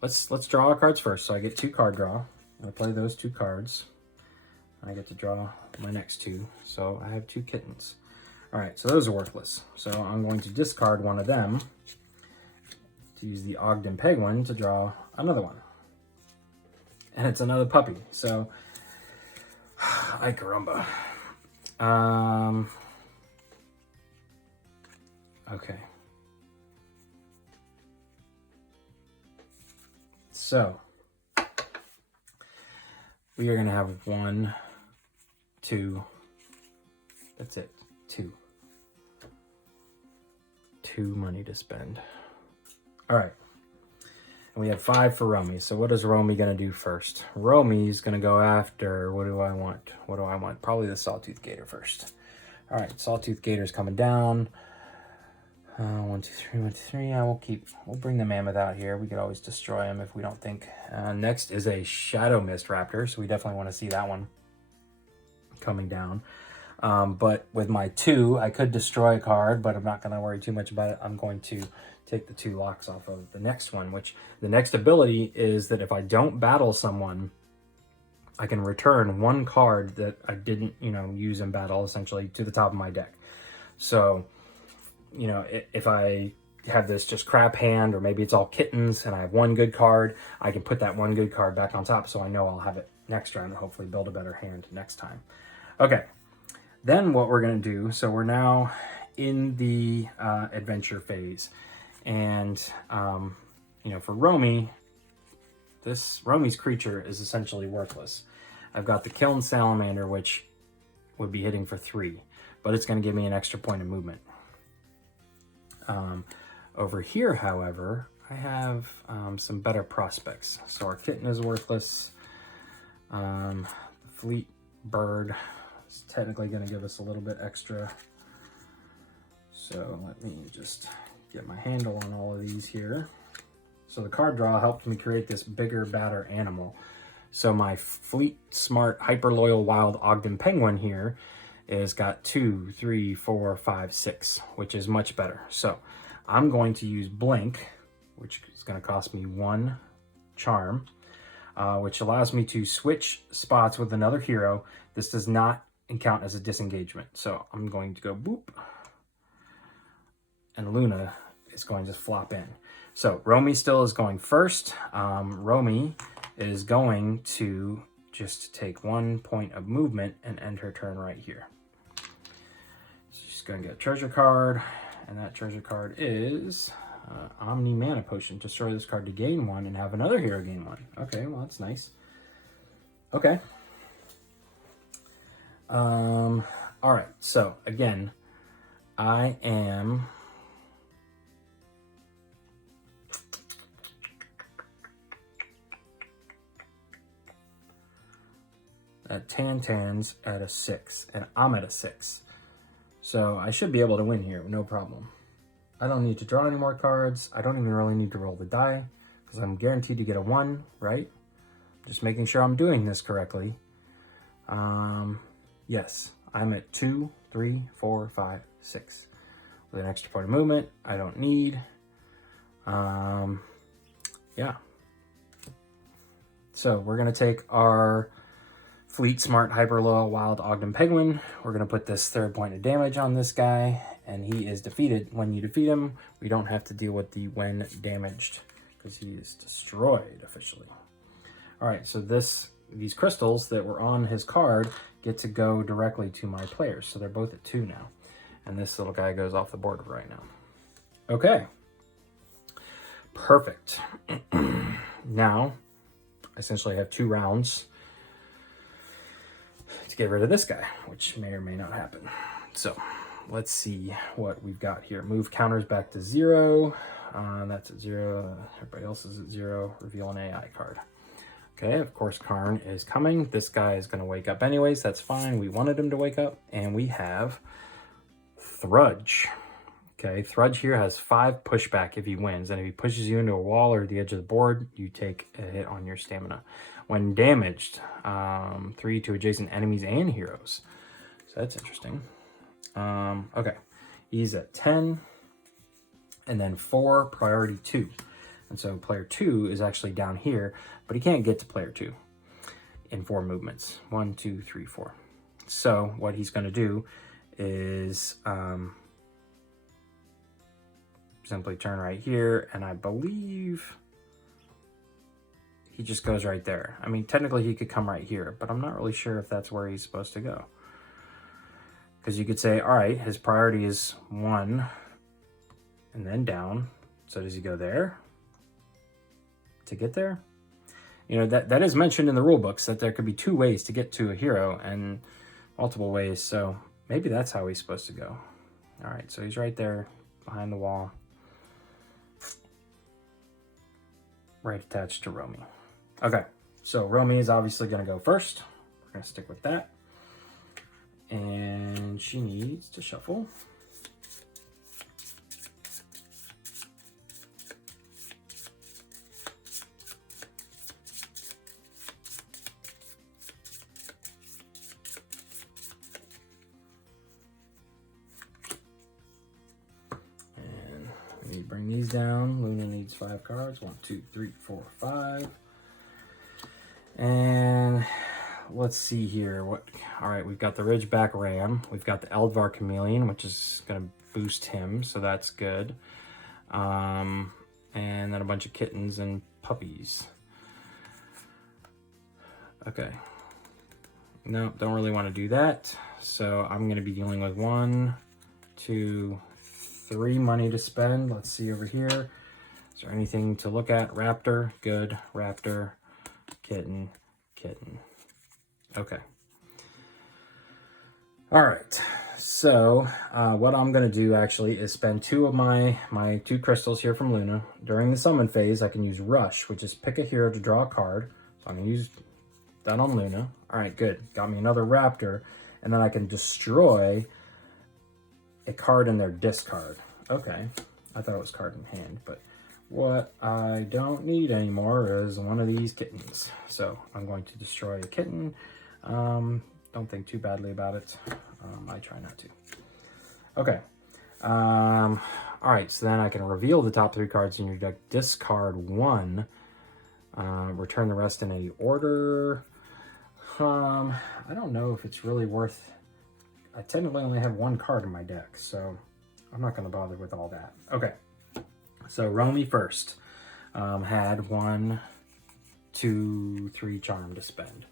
let's draw our cards first. So I get 2 card draw. I play those 2 cards. I get to draw my next 2. So I have 2 kittens. All right, so those are worthless. So I'm going to discard one of them to use the Ogden Penguin to draw another one. And it's another puppy. So, ay caramba. Okay. So, we are going to have 1, 2, that's it, 2 money to spend. All right. And we have 5 for Romi. So what is Romi going to do first? Romi's going to go after, what do I want? What do I want? Probably the Sawtooth Gator first. All right, Sawtooth Gator's coming down. 1, 2, 3, 1, 2, 3. We'll bring the mammoth out here. We could always destroy him if we don't think. Next is a Shadow Mist Raptor. So we definitely want to see that one coming down. But with my 2, I could destroy a card, but I'm not going to worry too much about it. I'm going to take the 2 locks off of the next one, which the next ability is that if I don't battle someone, I can return 1 card that I didn't, use in battle, essentially, to the top of my deck. So, if I have this just crap hand, or maybe it's all kittens and I have 1 good card, I can put that 1 good card back on top, so I know I'll have it next round and hopefully build a better hand next time. Okay, then what we're going to do, so we're now in the adventure phase. And, for Romi, Romi's creature is essentially worthless. I've got the Kiln Salamander, which would be hitting for 3, but it's going to give me an extra point of movement. Over here, however, I have some better prospects. So our kitten is worthless. The Fleet Bird is technically going to give us a little bit extra. So let me just get my handle on all of these here. So the card draw helped me create this bigger, badder animal. So my Fleet Smart Hyper Loyal Wild Ogden Penguin here is got 2, 3, 4, 5, 6, which is much better. So I'm going to use Blink, which is going to cost me 1 charm, which allows me to switch spots with another hero. This does not count as a disengagement. So I'm going to go boop. and Luna is going to flop in. So Romi still is going first. Romi is going to just take 1 point of movement and end her turn right here. So she's going to get a treasure card, and that treasure card is Omni Mana Potion. Destroy this card to gain 1 and have another hero gain 1. Okay, well, that's nice. Okay. All right, so again, I am... at Tantan's at a 6, and I'm at a 6. So I should be able to win here, no problem. I don't need to draw any more cards. I don't even really need to roll the die, because I'm guaranteed to get a 1, right? Just making sure I'm doing this correctly. Yes, I'm at 2, 3, 4, 5, 6. With an extra point of movement, I don't need. Yeah. So we're going to take our Fleet Smart Hyper Loyal Wild Ogden Penguin. We're going to put this 3rd point of damage on this guy, and he is defeated. When you defeat him, we don't have to deal with the when damaged, because he is destroyed officially. All right, so these crystals that were on his card get to go directly to my players. So they're both at 2 now. And this little guy goes off the board right now. Okay. Perfect. Now, I essentially have 2 rounds to get rid of this guy, which may or may not happen. So let's see what we've got here. Move counters back to 0. That's at 0. Everybody else is at 0. Reveal an AI card. Okay, of course, Karn is coming. This guy is going to wake up anyways. That's fine. We wanted him to wake up. And we have Thrudge. Okay, Thrudge here has 5 pushback if he wins. And if he pushes you into a wall or the edge of the board, you take a hit on your stamina. When damaged, 3 to adjacent enemies and heroes. So that's interesting. Okay, he's at 10. And then 4, priority 2. And so player 2 is actually down here, but he can't get to player 2 in 4 movements. 1, 2, 3, 4. So what he's going to do is simply turn right here, and I believe he just goes right there. I mean, technically he could come right here, but I'm not really sure if that's where he's supposed to go. Because you could say, all right, his priority is 1 and then down. So does he go there to get there? You know, that is mentioned in the rule books, that there could be 2 ways to get to a hero and multiple ways. So maybe that's how he's supposed to go. All right, so he's right there behind the wall, right attached to Romi. Okay, so Romi is obviously going to go first. We're going to stick with that. And she needs to shuffle. Bring these down. Luna needs 5 cards. 1, 2, 3, 4, 5. And let's see here. All right, we've got the Ridgeback Ram. We've got the Eldvar Chameleon, which is going to boost him, so that's good. And then a bunch of kittens and puppies. Okay. No, don't really want to do that. So I'm going to be dealing with 1, 2, 3 money to spend. Let's see over here. Is there anything to look at? Raptor, good. Raptor, kitten, kitten. Okay. All right. So what I'm going to do actually is spend 2 of my 2 crystals here from Luna. During the summon phase, I can use Rush, which is pick a hero to draw a card. So I'm going to use that on Luna. All right, good. Got me another Raptor. And then I can destroy a card in their discard. Okay, I thought it was card in hand, but what I don't need anymore is one of these kittens. So I'm going to destroy a kitten. Don't think too badly about it. I try not to. Okay. All right, so then I can reveal the top 3 cards in your deck, discard 1, return the rest in any order. I don't know if it's really worth... I technically only have 1 card in my deck, so I'm not going to bother with all that. Okay, so Romy first had 1, 2, 3 charm to spend.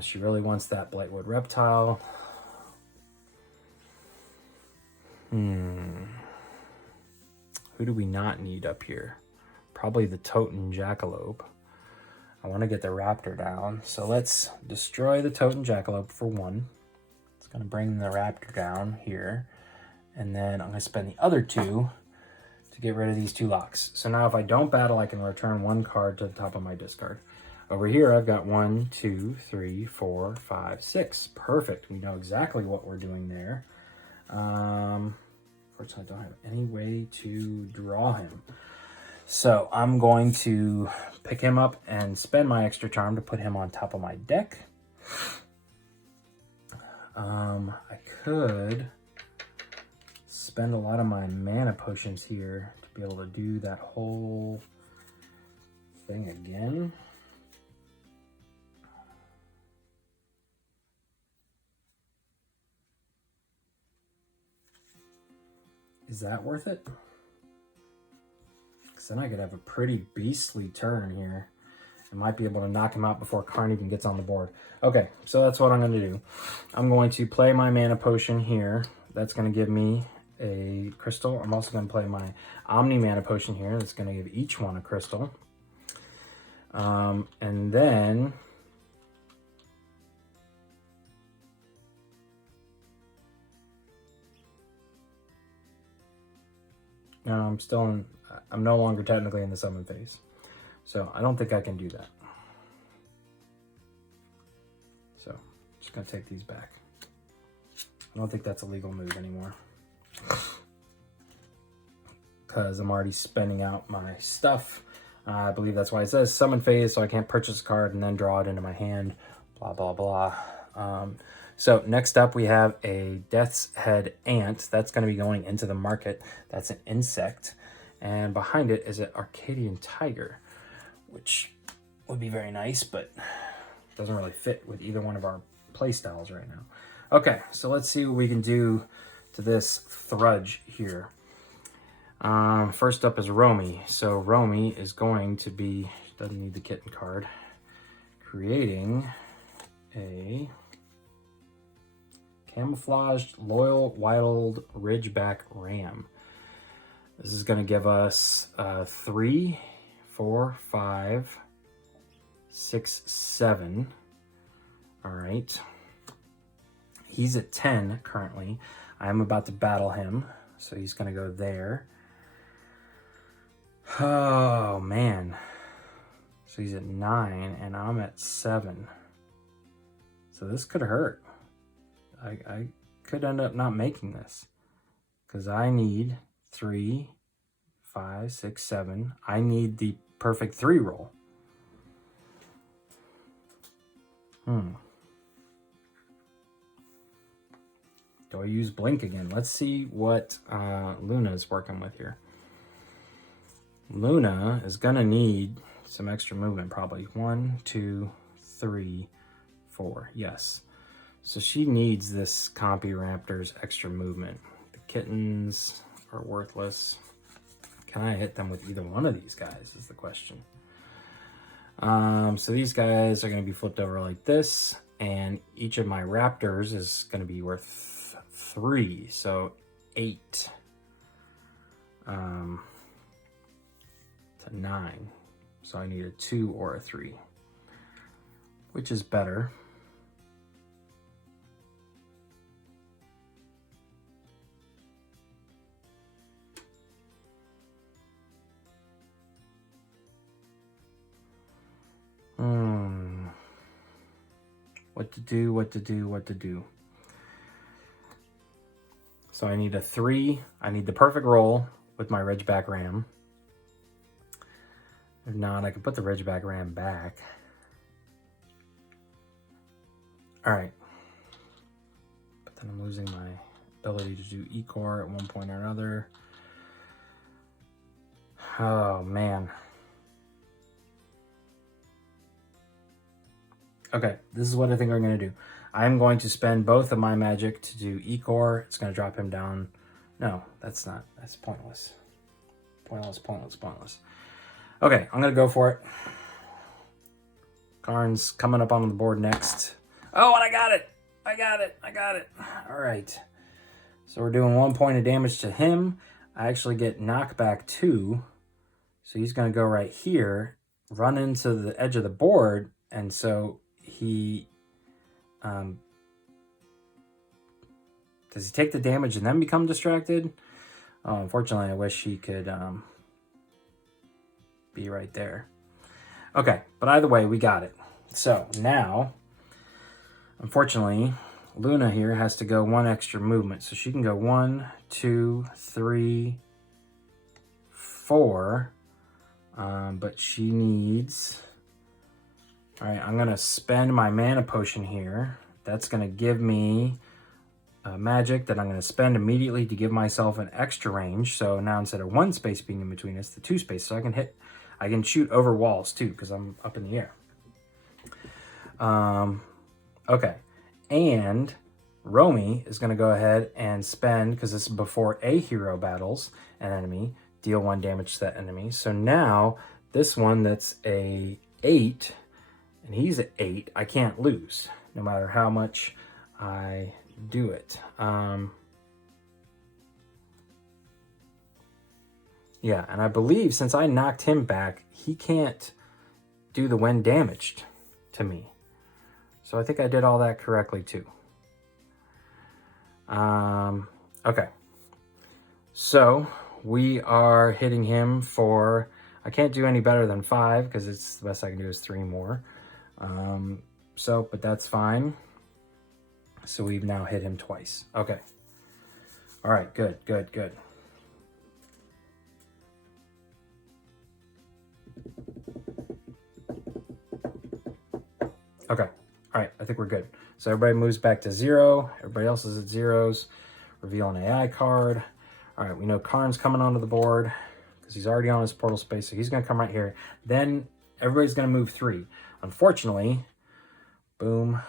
She really wants that Blightwood reptile. Who do we not need up here? Probably the totem jackalope. I want to get the raptor down. So let's destroy the totem jackalope for 1. It's going to bring the raptor down here. And then I'm going to spend the other 2 to get rid of these 2 locks. So now if I don't battle, I can return 1 card to the top of my discard. Over here, I've got 1, 2, 3, 4, 5, 6. Perfect. We know exactly what we're doing there. Unfortunately, I don't have any way to draw him. So I'm going to pick him up and spend my extra charm to put him on top of my deck. I could spend a lot of my mana potions here to be able to do that whole thing again. Is that worth it? Because then I could have a pretty beastly turn here. I might be able to knock him out before Karn even gets on the board. Okay, so that's what I'm going to do. I'm going to play my mana potion here. That's going to give me a crystal. I'm also going to play my Omni mana potion here. That's going to give each one a crystal. And then I'm no longer technically in the summon phase. So I don't think I can do that. So I'm just going to take these back. I don't think that's a legal move anymore. Because I'm already spending out my stuff. I believe that's why it says summon phase, so I can't purchase a card and then draw it into my hand. Blah, blah, blah. So next up we have a Death's Head Ant. That's going to be going into the market. That's an insect. And behind it is an Arcadian Tiger, which would be very nice, but doesn't really fit with either one of our play styles right now. Okay, so let's see what we can do to this Thrudge here. First up is Romy. So Romy is going to be, doesn't need the kitten card, creating a camouflaged loyal wild ridgeback ram. This is going to give us 3, 4, 5, 6, 7. All right. He's at 10 currently. I'm about to battle him, so he's going to go there. Oh, man. So he's at 9, and I'm at 7. So this could hurt. I could end up not making this, because I need 3, 5, 6, 7. I need the perfect 3 roll. Do I use Blink again? Let's see what Luna is working with here. Luna is going to need some extra movement probably. 1, 2, 3, 4. Yes. So she needs this Compy Raptor's extra movement. The kittens are worthless. Can I hit them with either one of these guys is the question. So these guys are going to be flipped over like this, and each of my raptors is going to be worth 3, so 8 to 9. So I need a 2 or a 3, which is better. What to do. So I need a 3. I need the perfect roll with my Ridgeback Ram. If not, I can put the Ridgeback Ram back. All right. But then I'm losing my ability to do E-Core at one point or another. Oh, man. Okay, this is what I think I'm going to do. I'm going to spend both of my magic to do E-Core. It's going to drop him down No, that's not. That's pointless. Pointless. Okay, I'm going to go for it. Karn's coming up on the board next. Oh, and I got it. All right. So we're doing 1 point of damage to him. I actually get knockback 2. So he's going to go right here, run into the edge of the board, and so he... does he take the damage and then become distracted? Oh, unfortunately, I wish he could be right there. Okay, but either way, we got it. So now, unfortunately, Luna here has to go 1 extra movement. So she can go 1, 2, 3, 4. But she needs... All right, I'm going to spend my mana potion here. That's going to give me magic that I'm going to spend immediately to give myself an extra range. So now instead of 1 space being in between us, the 2 space. So I can shoot over walls too because I'm up in the air. Okay, and Romi is going to go ahead and spend, because this is before a hero battles an enemy, deal 1 damage to that enemy. So now this one that's a 8, and he's at 8, I can't lose no matter how much I do it. Yeah, and I believe since I knocked him back, he can't do the when damaged to me. So I think I did all that correctly too. Okay. So we are hitting him for, I can't do any better than 5 because it's the best I can do is 3 more. But that's fine. So we've now hit him twice. Okay. All right, good. Okay. All right, I think we're good. So everybody moves back to 0. Everybody else is at 0s. Reveal an AI card. All right, we know Karn's coming onto the board because he's already on his portal space, so he's going to come right here. Then everybody's going to move 3. Unfortunately, boom.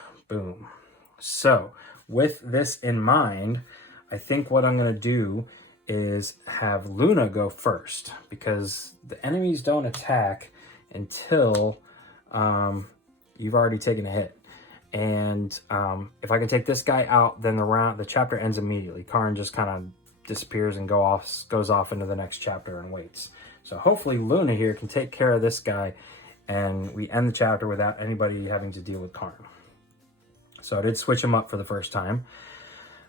So with this in mind, I think what I'm going to do is have Luna go first because the enemies don't attack until you've already taken a hit. And if I can take this guy out, then the chapter ends immediately. Karn just kind of disappears and goes off into the next chapter and waits. So hopefully Luna here can take care of this guy and we end the chapter without anybody having to deal with Karn. So I did switch him up for the first time.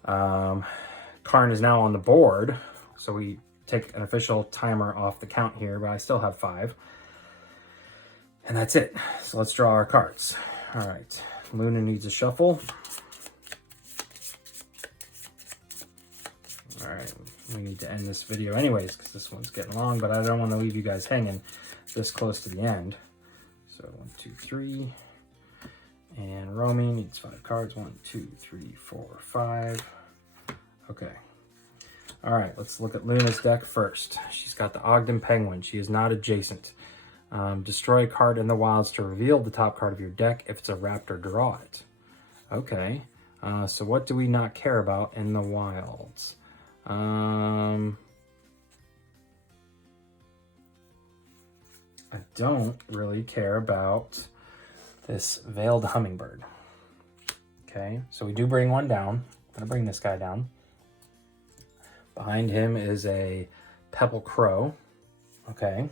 Karn is now on the board, so we take an official timer off the count here, but I still have 5. And that's it. So let's draw our cards. All right, Luna needs a shuffle. All right, we need to end this video anyways because this one's getting long, but I don't want to leave you guys hanging this close to the end. So 1, 2, 3. And Romi needs 5 cards. 1, 2, 3, 4, 5. Okay. All right, let's look at Luna's deck first. She's got the Ogden Penguin. She is not adjacent. Destroy a card in the wilds to reveal the top card of your deck. If it's a raptor, draw it. Okay. So what do we not care about in the wilds? I don't really care about this veiled hummingbird. Okay, so we do bring one down. I'm gonna bring this guy down. Behind him is a pebble crow. Okay.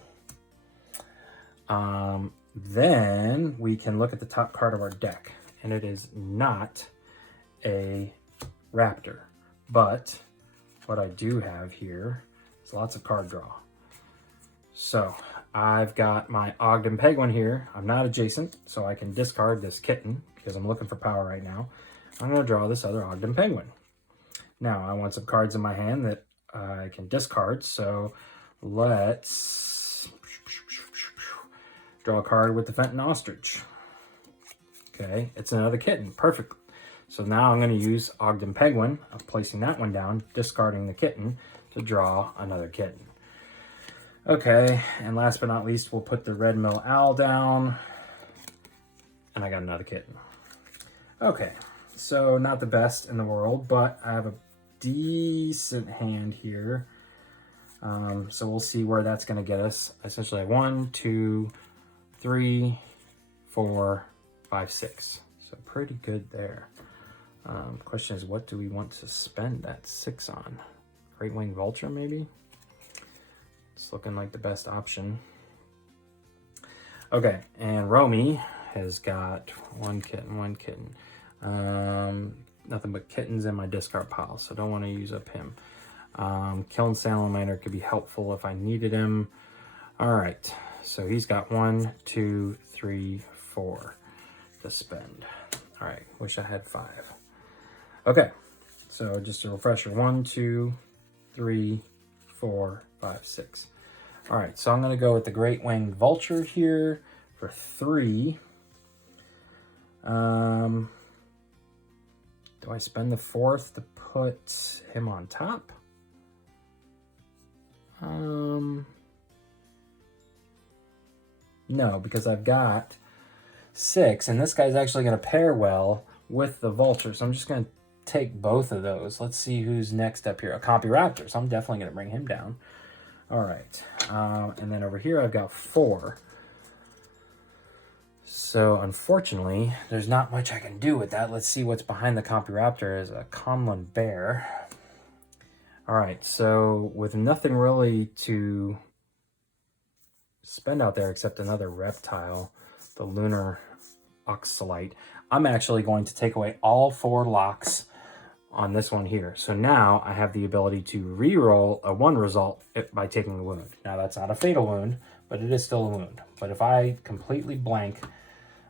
Then we can look at the top card of our deck, and it is not a raptor. But what I do have here is lots of card draw. So I've got my Ogden Penguin here. I'm not adjacent, so I can discard this kitten because I'm looking for power right now. I'm going to draw this other Ogden Penguin. Now, I want some cards in my hand that I can discard, so let's draw a card with the fenton ostrich. Okay, it's another kitten. Perfect. So now I'm going to use Ogden Penguin. I'm placing that one down, discarding the kitten to draw another kitten. Okay, and last but not least, we'll put the red mill owl down. And I got another kitten. Okay, so not the best in the world, but I have a decent hand here. So we'll see where that's going to get us. Essentially 1, 2, 3, 4, 5, 6. So pretty good there. Question is, what do we want to spend that 6 on? Great Winged Vulture, maybe? It's looking like the best option. Okay, and Romi has got one kitten. Nothing but kittens in my discard pile, so don't want to use up him. Kiln Salamander could be helpful if I needed him. All right, so he's got 1, 2, 3, 4 to spend. All right, wish I had 5. Okay, so just a refresher, 1, 2, 3, 4, 5, 6. All right, so I'm gonna go with the Great Winged Vulture here for 3. Do I spend the 4th to put him on top? No, because I've got 6, and this guy's actually going to pair well with the vulture, so I'm just going to take both of those. Let's see who's next up here. A Compyraptor, so I'm definitely going to bring him down. All right, and then over here I've got 4. So unfortunately, there's not much I can do with that. Let's see what's behind the Compyraptor is a Conlon bear. All right, so with nothing really to spend out there except another reptile, the lunar oxalite, I'm actually going to take away all 4 locks on this one here. So now I have the ability to re-roll a 1 result by taking a wound. Now that's not a fatal wound, but it is still a wound. But if I completely blank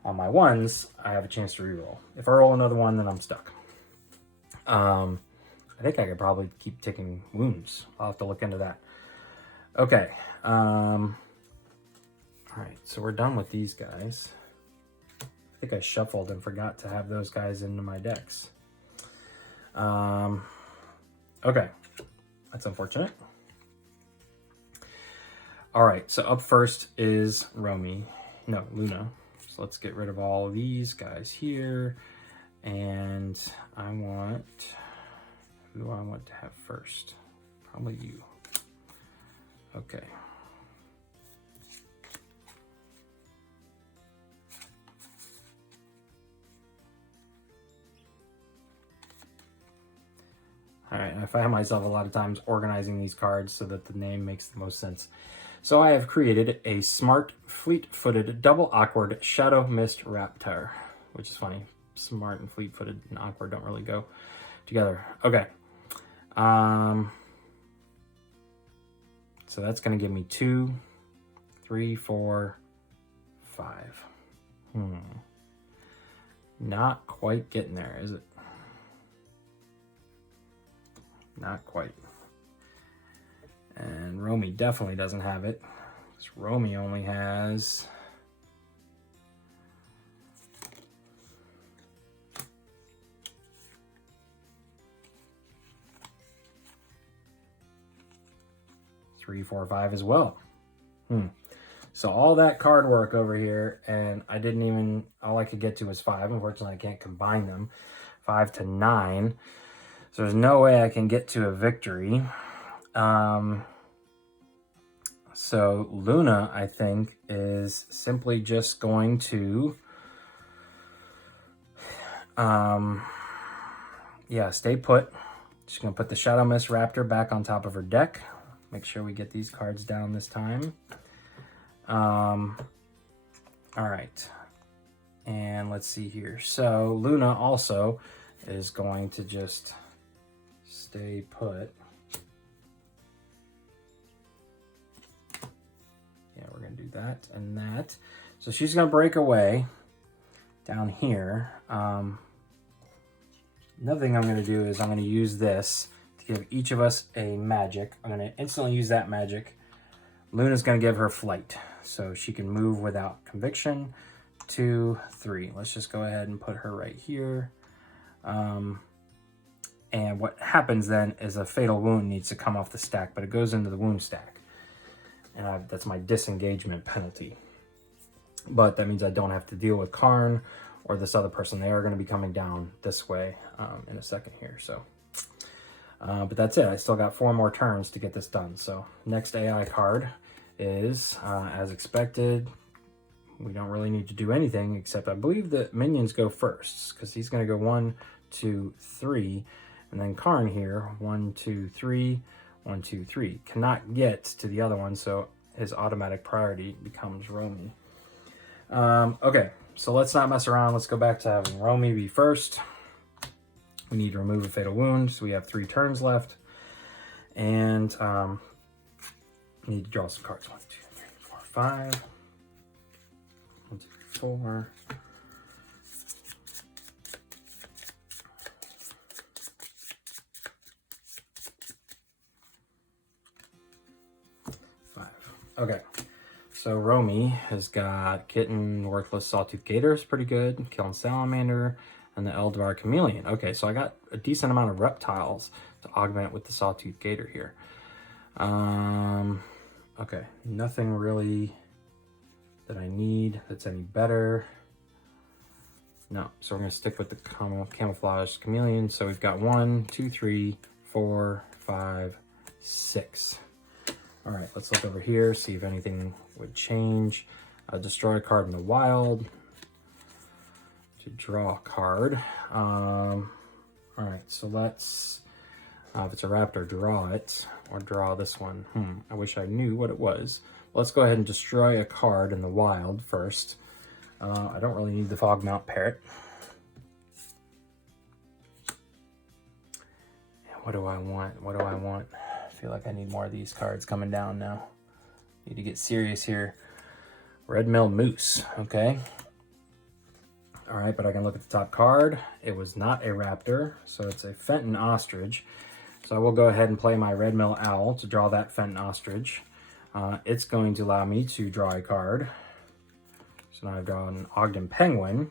on my 1s, I have a chance to re-roll. If I roll another 1, then I'm stuck. I think I could probably keep taking wounds. I'll have to look into that. Okay. All right, so we're done with these guys. I think I shuffled and forgot to have those guys into my decks. Okay, that's unfortunate. All right, so up first is Luna. So let's get rid of all of these guys here. And I want, who do I want to have first? Probably you. Okay. All right, I find myself a lot of times organizing these cards so that the name makes the most sense. So I have created a smart, fleet-footed, double awkward Shadow Mist Raptor, which is funny. Smart and fleet-footed and awkward don't really go together. Okay. So that's going to give me 2, 3, 4, 5. Not quite getting there, is it? Not quite. And Romi definitely doesn't have it, because Romi only has three, 4, 5 as well. So all that card work over here, and I didn't even, all I could get to was 5. Unfortunately, I can't combine them. 5 to 9. So there's no way I can get to a victory. So Luna, I think, is simply just going to, stay put. She's going to put the Shadow Mist Raptor back on top of her deck. Make sure we get these cards down this time. All right. And let's see here. So Luna also is going to just stay put. Yeah, we're going to do that and that. So she's going to break away down here. Another thing I'm going to do is I'm going to use this to give each of us a magic. I'm going to instantly use that magic. Luna's going to give her flight, so she can move without conviction. 2, 3. Let's just go ahead and put her right here. And what happens then is a fatal wound needs to come off the stack, but it goes into the wound stack. And that's my disengagement penalty. But that means I don't have to deal with Karn or this other person. They are going to be coming down this way in a second here. So But that's it. I still got 4 more turns to get this done. So next AI card is, as expected, we don't really need to do anything except I believe the minions go first because he's going to go 1, 2, 3. And then Karn here, 1, 2, 3, 1, 2, 3. Cannot get to the other one, so his automatic priority becomes Romi. Okay, so let's not mess around. Let's go back to having Romi be first. We need to remove a fatal wound, so we have 3 turns left. And need to draw some cards. 1, 2, 3, 4, 5. 1, 2, 4. Okay, so Romi has got Kitten, Worthless, Sawtooth Gator is pretty good, Killing Salamander, and the Eldevar Chameleon. Okay, so I got a decent amount of reptiles to augment with the Sawtooth Gator here. Okay, nothing really that I need that's any better. No, so we're gonna stick with the Camouflage Chameleon. So we've got 1, 2, 3, 4, 5, 6. All right, let's look over here, see if anything would change. Destroy a card in the wild to draw a card. All right, so let's, if it's a raptor, draw it, or draw this one. I wish I knew what it was. Let's go ahead and destroy a card in the wild first. I don't really need the Fogmount Parrot. What do I want? What do I want? I feel like I need more of these cards coming down now. Need to get serious here. Red Mill Moose, okay. All right, but I can look at the top card. It was not a raptor, so it's a fenton ostrich. So I will go ahead and play my Red Mill Owl to draw that fenton ostrich. It's going to allow me to draw a card. So now I've drawn an Ogden Penguin.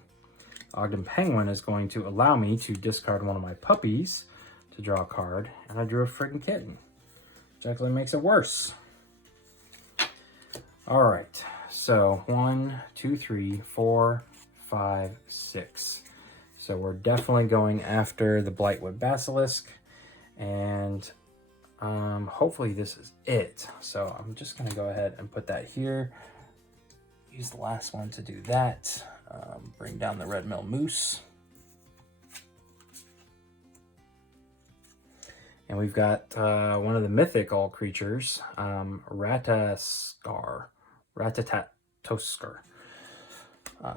Ogden Penguin is going to allow me to discard one of my puppies to draw a card, and I drew a friggin' kitten, which actually makes it worse. All right, so 1, 2, 3, 4, 5, 6. So we're definitely going after the Blightwood Basilisk, and hopefully this is it. So I'm just gonna go ahead and put that here. Use the last one to do that. Bring down the Red Mill Moose. And we've got one of the mythical creatures, Ratatoskr.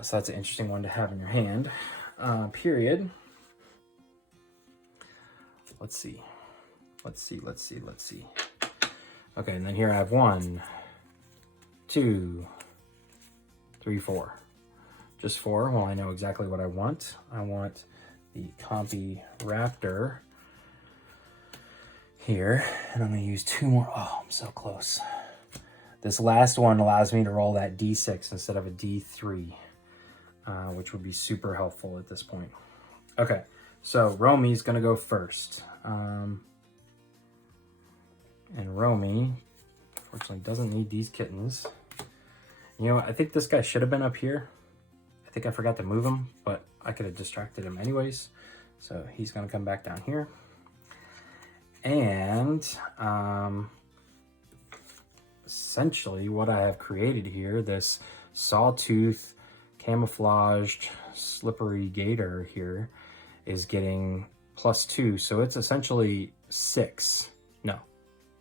So that's an interesting one to have in your hand. Period. Let's see. Okay, and then here I have 1, 2, 3, 4. Just 4. Well, I know exactly what I want. I want the Compy Raptor here, and I'm going to use 2 more. Oh, I'm so close. This last one allows me to roll that D6 instead of a D3, which would be super helpful at this point. Okay, so Romi's going to go first. And Romi, unfortunately, doesn't need these kittens. You know what? I think this guy should have been up here. I think I forgot to move him, but I could have distracted him anyways. So he's going to come back down here. And essentially what I have created here, this sawtooth camouflaged slippery gator here is getting +2. So it's essentially 6. No,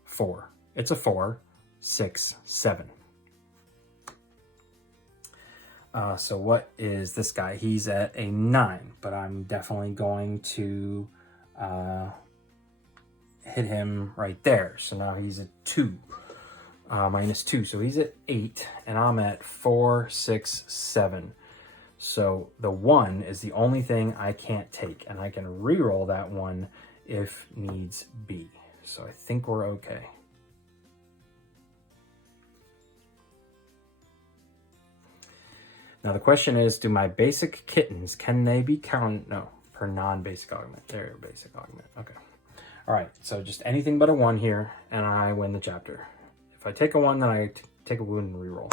4. It's a 4, 6, 7. So what is this guy? He's at a 9, but I'm definitely going to hit him right there. So now he's at 2, -2. So he's at 8, and I'm at 4, 6, 7. So the 1 is the only thing I can't take, and I can re-roll that 1 if needs be. So I think we're okay. Now the question is, do my basic kittens, can they be counted? No, per non-basic augment. They're basic augment. Okay. All right, so just anything but a 1 here, and I win the chapter. If I take a 1, then I take a wound and reroll.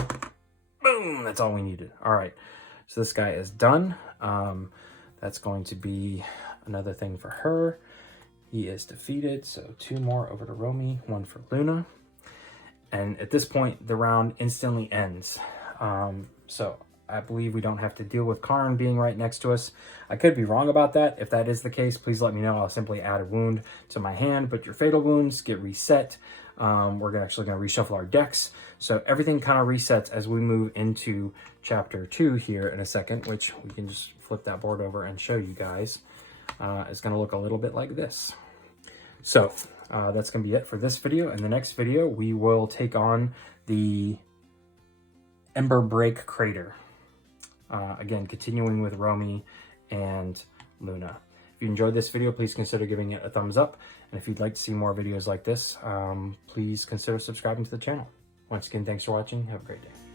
Boom, that's all we needed. All right, so this guy is done. That's going to be another thing for her. He is defeated, so 2 more over to Romi, 1 for Luna. And at this point, the round instantly ends. So I believe we don't have to deal with Karn being right next to us. I could be wrong about that. If that is the case, please let me know. I'll simply add a wound to my hand, but your fatal wounds get reset. We're actually going to reshuffle our decks. So everything kind of resets as we move into chapter 2 here in a second, which we can just flip that board over and show you guys. It's going to look a little bit like this. So that's going to be it for this video. In the next video, we will take on the Ember Break Crater. Again, continuing with Romi and Luna. If you enjoyed this video, please consider giving it a thumbs up. And if you'd like to see more videos like this, please consider subscribing to the channel. Once again, thanks for watching. Have a great day.